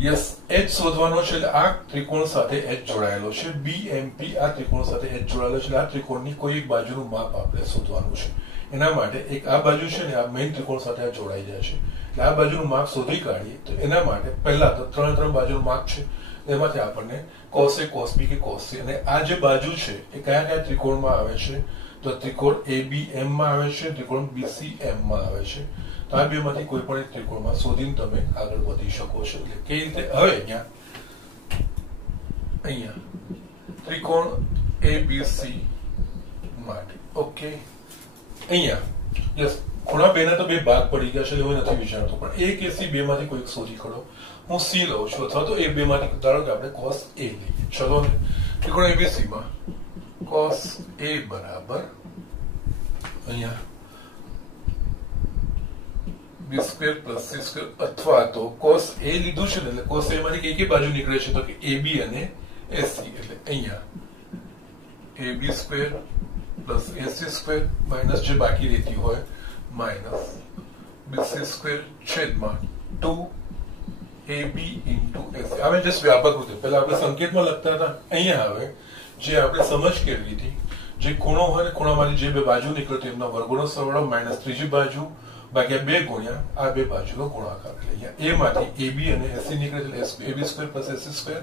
યસ H શોધવાનો છે એટલે આ ત્રિકોણ સાથે H જોડાયેલો છે. BMP આ ત્રિકોણ સાથે H જોડાયેલો છે. આ ત્રિકોણની કોઈ એક બાજુનું માપ આપણે શોધવાનું છે. એના માટે એક આ બાજુ છે ને આ મેઇન ત્રિકોણ સાથે આ જોડાઈ જાય છે. એટલે આ બાજુનું માપ શોધી કાઢીએ તો એના માટે પહેલા તો 3 બાજુનું માપ છે, એમાંથી આપણને cos A, cos B કે cos C. અને આ જે બાજુ છે એ કયા ત્રિકોણમાં આવે છે? તો ત્રિકોણ ABM માં આવે છે, ત્રિકોણ BCM માં આવે છે. તો આ બે માંથી કોઈ પણ એક ત્રિકોણમાં શોધીને તમે આગળ વધી શકો છો. એટલે કઈ રીતે? હવે અહીંયા ત્રિકોણ ABC માટે, ઓકે. અહીંયા યસ ખૂણા બેના તો બે ભાગ પડી ગયા છે એવું નથી વિચારતો, પણ A કે C બે માંથી કોઈ શોધી કાઢો. હું C લઉં છું અથવા તો એ બે માંથી ધારો કે આપણે cos A લઈએ. ચલો ને ત્રિકોણ ABC માં cos A બરાબર અહીંયા બી સ્ક્વેર પ્લસ સી સ્ક્વેર અથવા તો કોસ એ લીધું છે ને એટલે કોસ એ માંથી કઈ બાજુ નીકળે છે તો કે એબી અને એસી એટલે અહીંયા AB square plus AC square minus જે બાકી રહેતી હોય માઇનસ બીસી સ્ક્વેર છેદમાં 2ab ઇન્ટુ એસી. હવે જસ્ટ વ્યાપક રીતે પહેલા આપણે સંકેતમાં લખતા હતા, અહીંયા હવે જે આપણે સમજ કેળવી હતી, જે ખૂણો હોય ને ખૂણામાંથી જે બે બાજુ નીકળતો એમના વર્ગોનો સરવાળો માઇનસ ત્રીજી બાજુ ભાગ્યા 2 ગુણ્યા આ બે બાજુનો ગુણાકાર. એટલે અહીંયા a માંથી ab અને ac નીકળે એટલે ab square plus ac square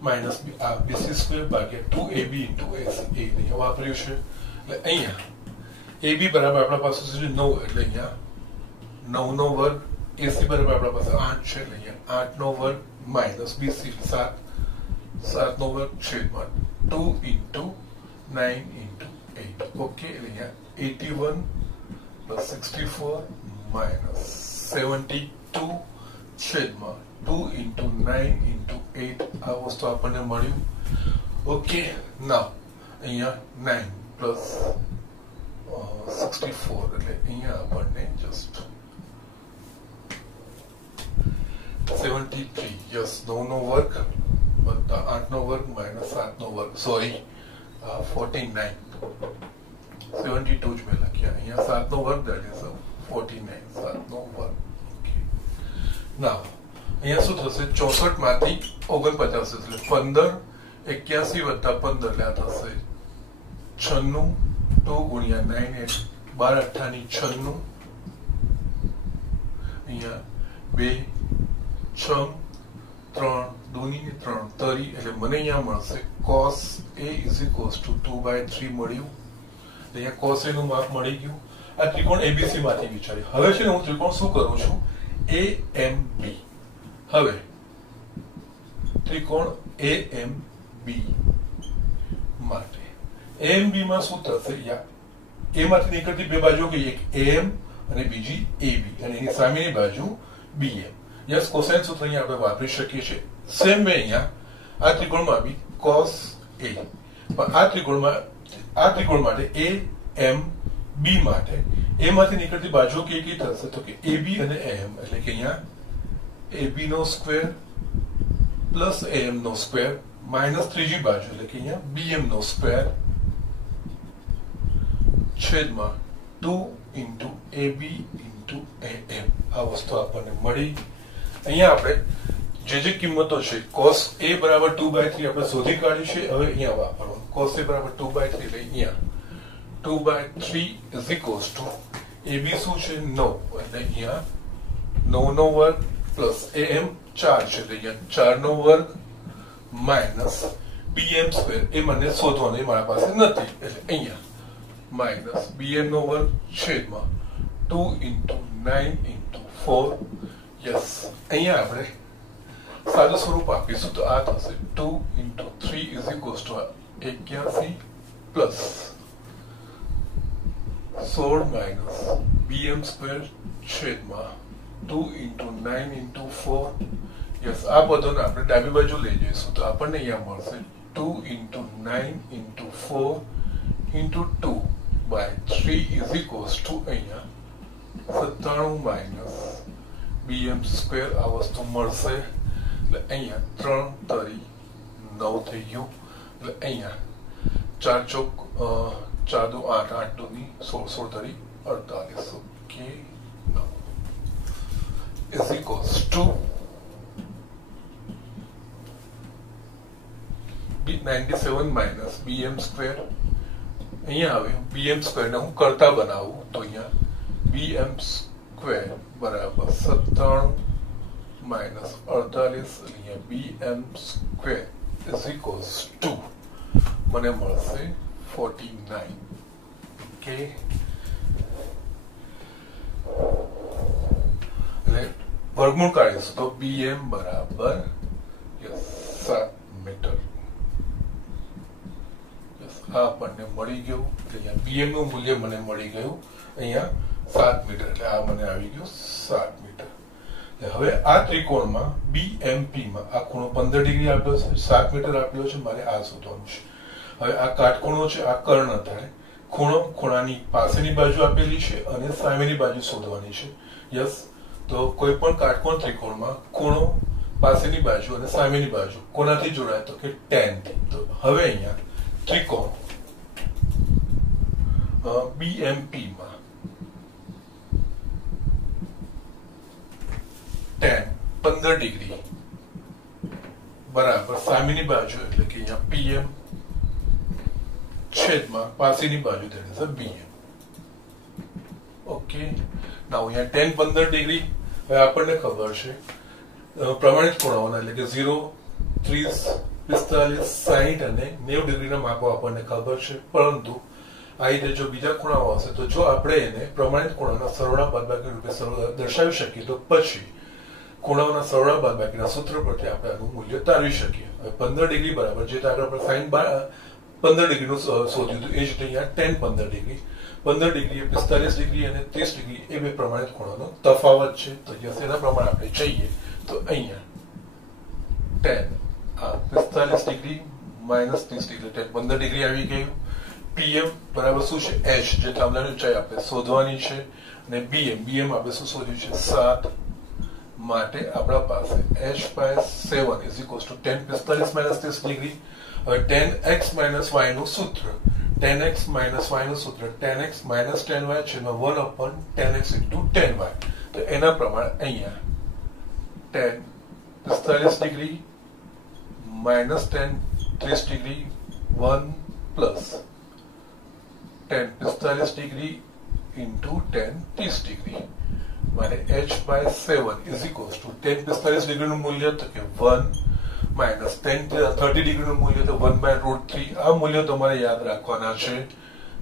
minus આ bc સ્ક્વેર ભાગ્યા 2ab ઇન્ટુ ac એ અહીંયા વાપર્યું છે. એટલે અહીંયા ab બરાબર આપણા પાસે છે 9 એટલે અહીંયા 9 નો વર્ગ, ac બરાબર આપણા પાસે 8 છે એટલે અહીંયા 8 નો વર્ગ માઇનસ bc 7 નો વર્ગ છેદમાં 2 ઇન્ટુ 9 ઇન્ટુ 8. ઓકે, એટલે અહીંયા 81 plus 64 minus 72 છેદમાં 2 into 9 into 8 આ વસ્તુ આપણને મળ્યું. ઓકે, નાવ અહીંયા 9 plus 64 એટલે અહીંયા આપણને જસ્ટ 73 યસ 9 નો વર્ગ વત્તા 8 નો વર્ગ માઇનસ 7 નો વર્ગ સોરી 49 72 જ મેં લખ્યા, અહીંયા 7 નો વર્ગ that is 49 7 નો વર્ગ. નાવ અહીંયા શું થશે 64 માંથી 49 એટલે 15 81 વત્તા 15 એટલે આ થશે 96 2 ગુણ્યા 9 8 12 અઠ્ઠાની 96 અહીંયા 2 6 3 દૂની 3 તરી એટલે મને અહીંયા મળશે cos a is equals to 2/3 મળ્યું. અહીંયા cos a નું માપ મળી ગયું. આ ત્રિકોણ ABC માંથી વિચારી. હવે છે ને હું ત્રિકોણ શું કરું છું AMB. હવે ત્રિકોણ AMB માટે AMB માં શું થશે યા A માંથી નીકળતી બે બાજુઓ કઈ એક AM અને બીજી AB અને એની સામેની બાજુ BM. યસ કોસાઇન સૂત્ર અહીંયા આપણે વાપરી શકીએ છીએ. સેમ વે અહીંયા આ ત્રિકોણમાં બી cos A પણ આ ત્રિકોણ માટે AMB માટે A માંથી નીકળતી બાજુઓ કઈ કઈ થશે તો કે AB અને AM એટલે કે અહીંયા AB નો સ્ક્વેર પ્લસ AM નો સ્ક્વેર માઇનસ ત્રીજી બાજુ એટલે કે અહીંયા BM નો સ્ક્વેર છેદમાં 2 into AB into AM આ વસ્તુ આપણને મળી. અહીંયા આપણે જે કિંમતો છે cos A બરાબર 2/3 આપણે શોધી કાઢી છે. હવે અહીંયા વાપરવાનું cos A બરાબર 2/3 એટલે અહીંયા 2/3 is equals to AB શું છે 9 એટલે અહીંયા 9 નો વર્ગ પ્લસ AM 4 છે એટલે અહીંયા 4 નો વર્ગ માઇનસ BM સ્ક્વેર એ મને શોધવાનું એ મારા પાસે નથી એટલે અહીંયા માઇનસ BM નો વર્ગ છેદમાં 2 into 9 into 4. યસ અહીંયા આપણે સાદું સ્વરૂપ આપીશું તો આ થશે 2 into 3 is equals to 81 plus 16 minus BM square છેદમાં 2 into 9 into 4. યસ આ પદોને આપણે ડાબી બાજુ લઈ જઈશું તો આપણને અહીંયા મળશે 2 into 9 into 4 into 2/3 is equals to અહીંયા 97 માઇનસ BM સ્ક્વેર આ વસ્તુ મળશે. એટલે અહીંયા 3 તરી 9 થઈ ગયું એટલે અહીંયા 4 ચોક 4 દુ 8 8 દુની 16 તરી 48 okay 9 is equals to 97 minus BM square. અહીંયા હવે BM સ્ક્વેર ને હું કરતા બનાવું તો અહીંયા BM સ્ક્વેર બરાબર 97 માઇનસ 48 અહીંયા BM square is equals to મને મળશે 49. ઓકે એટલે વર્ગમૂળ કાઢીશું તો BM બરાબર 7 મીટર. આ આપણને મળી ગયું એટલે અહીંયા BM નું મૂલ્ય મને મળી ગયું અહીંયા 7 મીટર એટલે આ મને આવી ગયું 7 મીટર. હવે આ ત્રિકોણમાં BMP માં આ ખૂણો 15 ડિગ્રી આપ્યો છે 7 મીટર આપ્યો છે મારે આ શોધવાનું છે. હવે આ કાટખૂણો છે આ કર્ણ થાય ખૂણાની પાસેની બાજુ આપેલી છે અને સામેની બાજુ શોધવાની છે. યસ તો કોઈ પણ કાટકોણ ત્રિકોણમાં ખૂણો પાસેની બાજુ અને સામેની બાજુ કોનાથી જોડાય તો કે tan થી. તો હવે અહીંયા ત્રિકોણ BMP માં tan 15 ડિગ્રી બરાબર સામેની બાજુ એટલે કે અહીંયા PM છેદમાં પાસેની બાજુ that is a BM. Okay, now અહીંયા tan 15 ડિગ્રી હવે આપણને ખબર છે પ્રમાણિત ખૂણાઓના એટલે કે 0, 30, 45, 60 અને 90 ડિગ્રીના માપો આપણને ખબર છે. પરંતુ આ રીતે જો બીજા ખૂણાઓ હશે તો જો આપણે એને પ્રમાણિત ખૂણાના સરવાળા બાદબાકી રૂપે દર્શાવી શકીએ તો પછી ખૂણાઓના સરવાળા બાદબાકીના સૂત્ર પરથી આપણે આનું મૂલ્ય તારવી શકીએ. હવે 15 ડિગ્રી બરાબર જે આગળ આપણે sin 15 ડિગ્રીનું શોધ્યું હતું એ જ રીતે અહીંયા tan 15 ડિગ્રી 15 ડિગ્રી 45 ડિગ્રી અને 30 ડિગ્રી એ બે પ્રમાણિત ખૂણાનો તફાવત છે. તો એના પ્રમાણે આપણે જઈએ તો અહીંયા tan 45 degree minus 30 degree tan 15 degree આવી ગયું. PM બરાબર શું છે h જે થાંભલાની ઊંચાઈ આપણે શોધવાની છે અને BM આપણે શું શોધ્યું છે 7 માટે આપણા પાસે h/7 is equals to tan 45 minus 30 degree. હવે tan x minus y નું સૂત્ર tan x minus y નું સૂત્ર tan x minus tan y છેદમાં 1 upon tan x into tan y. તો એના પ્રમાણે અહીંયા tan 45 degree minus tan 30 degree 1 plus tan 45 degree into tan 30 degree મારે h/7 is equals to tan 45 ડિગ્રીનું મૂલ્ય તો કે 1 minus tan 30 ડિગ્રીનું મૂલ્ય તો 1/√3. આ મૂલ્ય તમારે યાદ રાખવાના છે.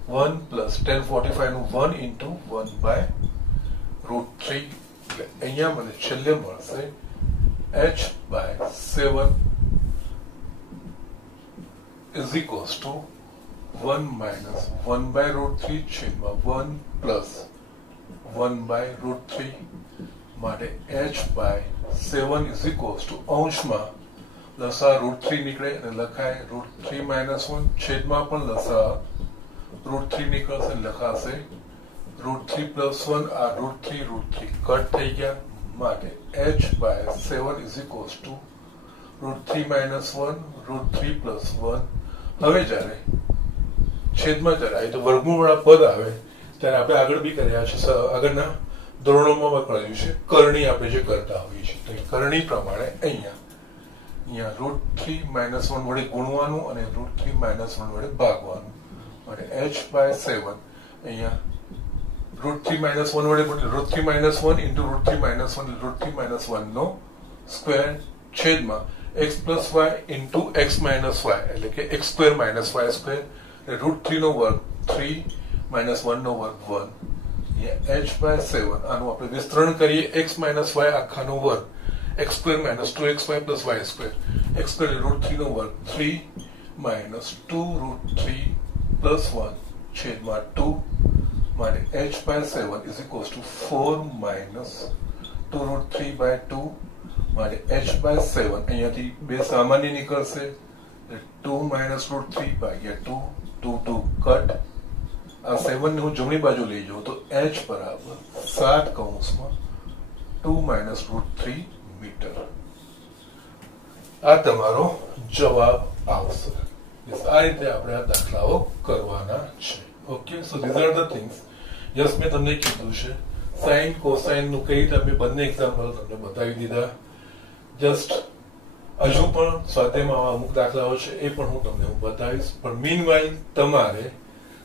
1 plus tan 45 નું 1 into 1/√3. એટલે અહીંયા મને છેલ્લે મળશે h/7 is equals to 1 minus 1/√3 છેદમાં 1 plus 1/√3 માટે h/7 is equals to અંશમાં લસા √3 નીકળે અને લખાય √3 minus 1 છેદમાં પણ લસા √3 નીકળશે લખાશે √3 plus 1 આ √3 કટ થઈ ગયા માટે h/7 is equals to √3 minus 1 √3 plus 1. હવે જ્યારે છેદમાં જ્યારે આ તો વર્ગમૂળવાળા પદ આવે ત્યારે આપણે આગળ બી કર્યા છે આગળના ધોરણોમાં કર્યું છે કરણી આપણે જે કરતા હોઈએ છીએ તો કરણી પ્રમાણે અહીંયા √3 minus 1 વડે ગુણવાનું અને √3 minus 1 વડે ભાગવાનું માટે h/7 અહીંયા √3 minus 1 વડે ગુણ્યું √3 minus 1 into √3 minus 1 √3 minus 1 નો સ્ક્વેર છેદમાં x plus y into x minus y એટલે કે x square minus y square √3 નો વર્ગ 3 minus 1 નો વર્ગ 1 h/7 આનું આપણે વિસ્તરણ કરીએ x minus y આખાનો વર્ગ x square minus 2xy plus y square x square √3 નો વર્ગ 3 minus 2√3 plus 1 છેદમાં 2 માટે h/7 is equals to 4 minus 2√3/2 માટે h/7 અહીંયાથી બે સામાન્ય નીકળશે 2 minus √3 ભાગ્યા 2 2 કટ આ 7 ને હું જમણી બાજુ લઈ જાઉં તો h બરાબર 7 કૌંસમાં 2 minus √3 મીટર. આ તમારો જવાબ આવશે. આ રીતે આપણે આ દાખલાઓ કરવાના છે. Okay, so these are the things. Yes મેં તમને કીધું છે સાઇન કોસાઇન નું કઈ રીતે અમે બંને એક્ઝામ્પલ તમને બતાવી દીધા. જસ્ટ હજુ પણ સ્વાધ્યાયમાં અમુક દાખલાઓ છે એ પણ હું તમને બતાવીશ. પણ મીનવાઇલ તમારે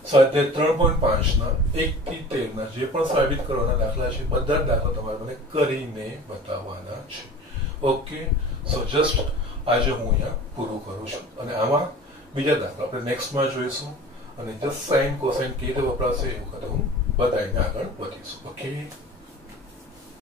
સ્વાધ્યાય 3.5 ના 1 થી 13 ના જે પણ સાબિત કરવાના દાખલા છે બધા જ દાખલા તમારે મને કરીને બતાવવાના છે. ઓકે, સો જસ્ટ આજે હું અહીંયા પૂરું કરું છું અને આમાં બીજા દાખલા આપણે નેક્સ્ટમાં જોઈશું અને જસ્ટ સાઇન કોસાઇન કેવી રીતે વપરાશે એ વખતે હું બતાવીને આગળ વધીશું. ઓકે.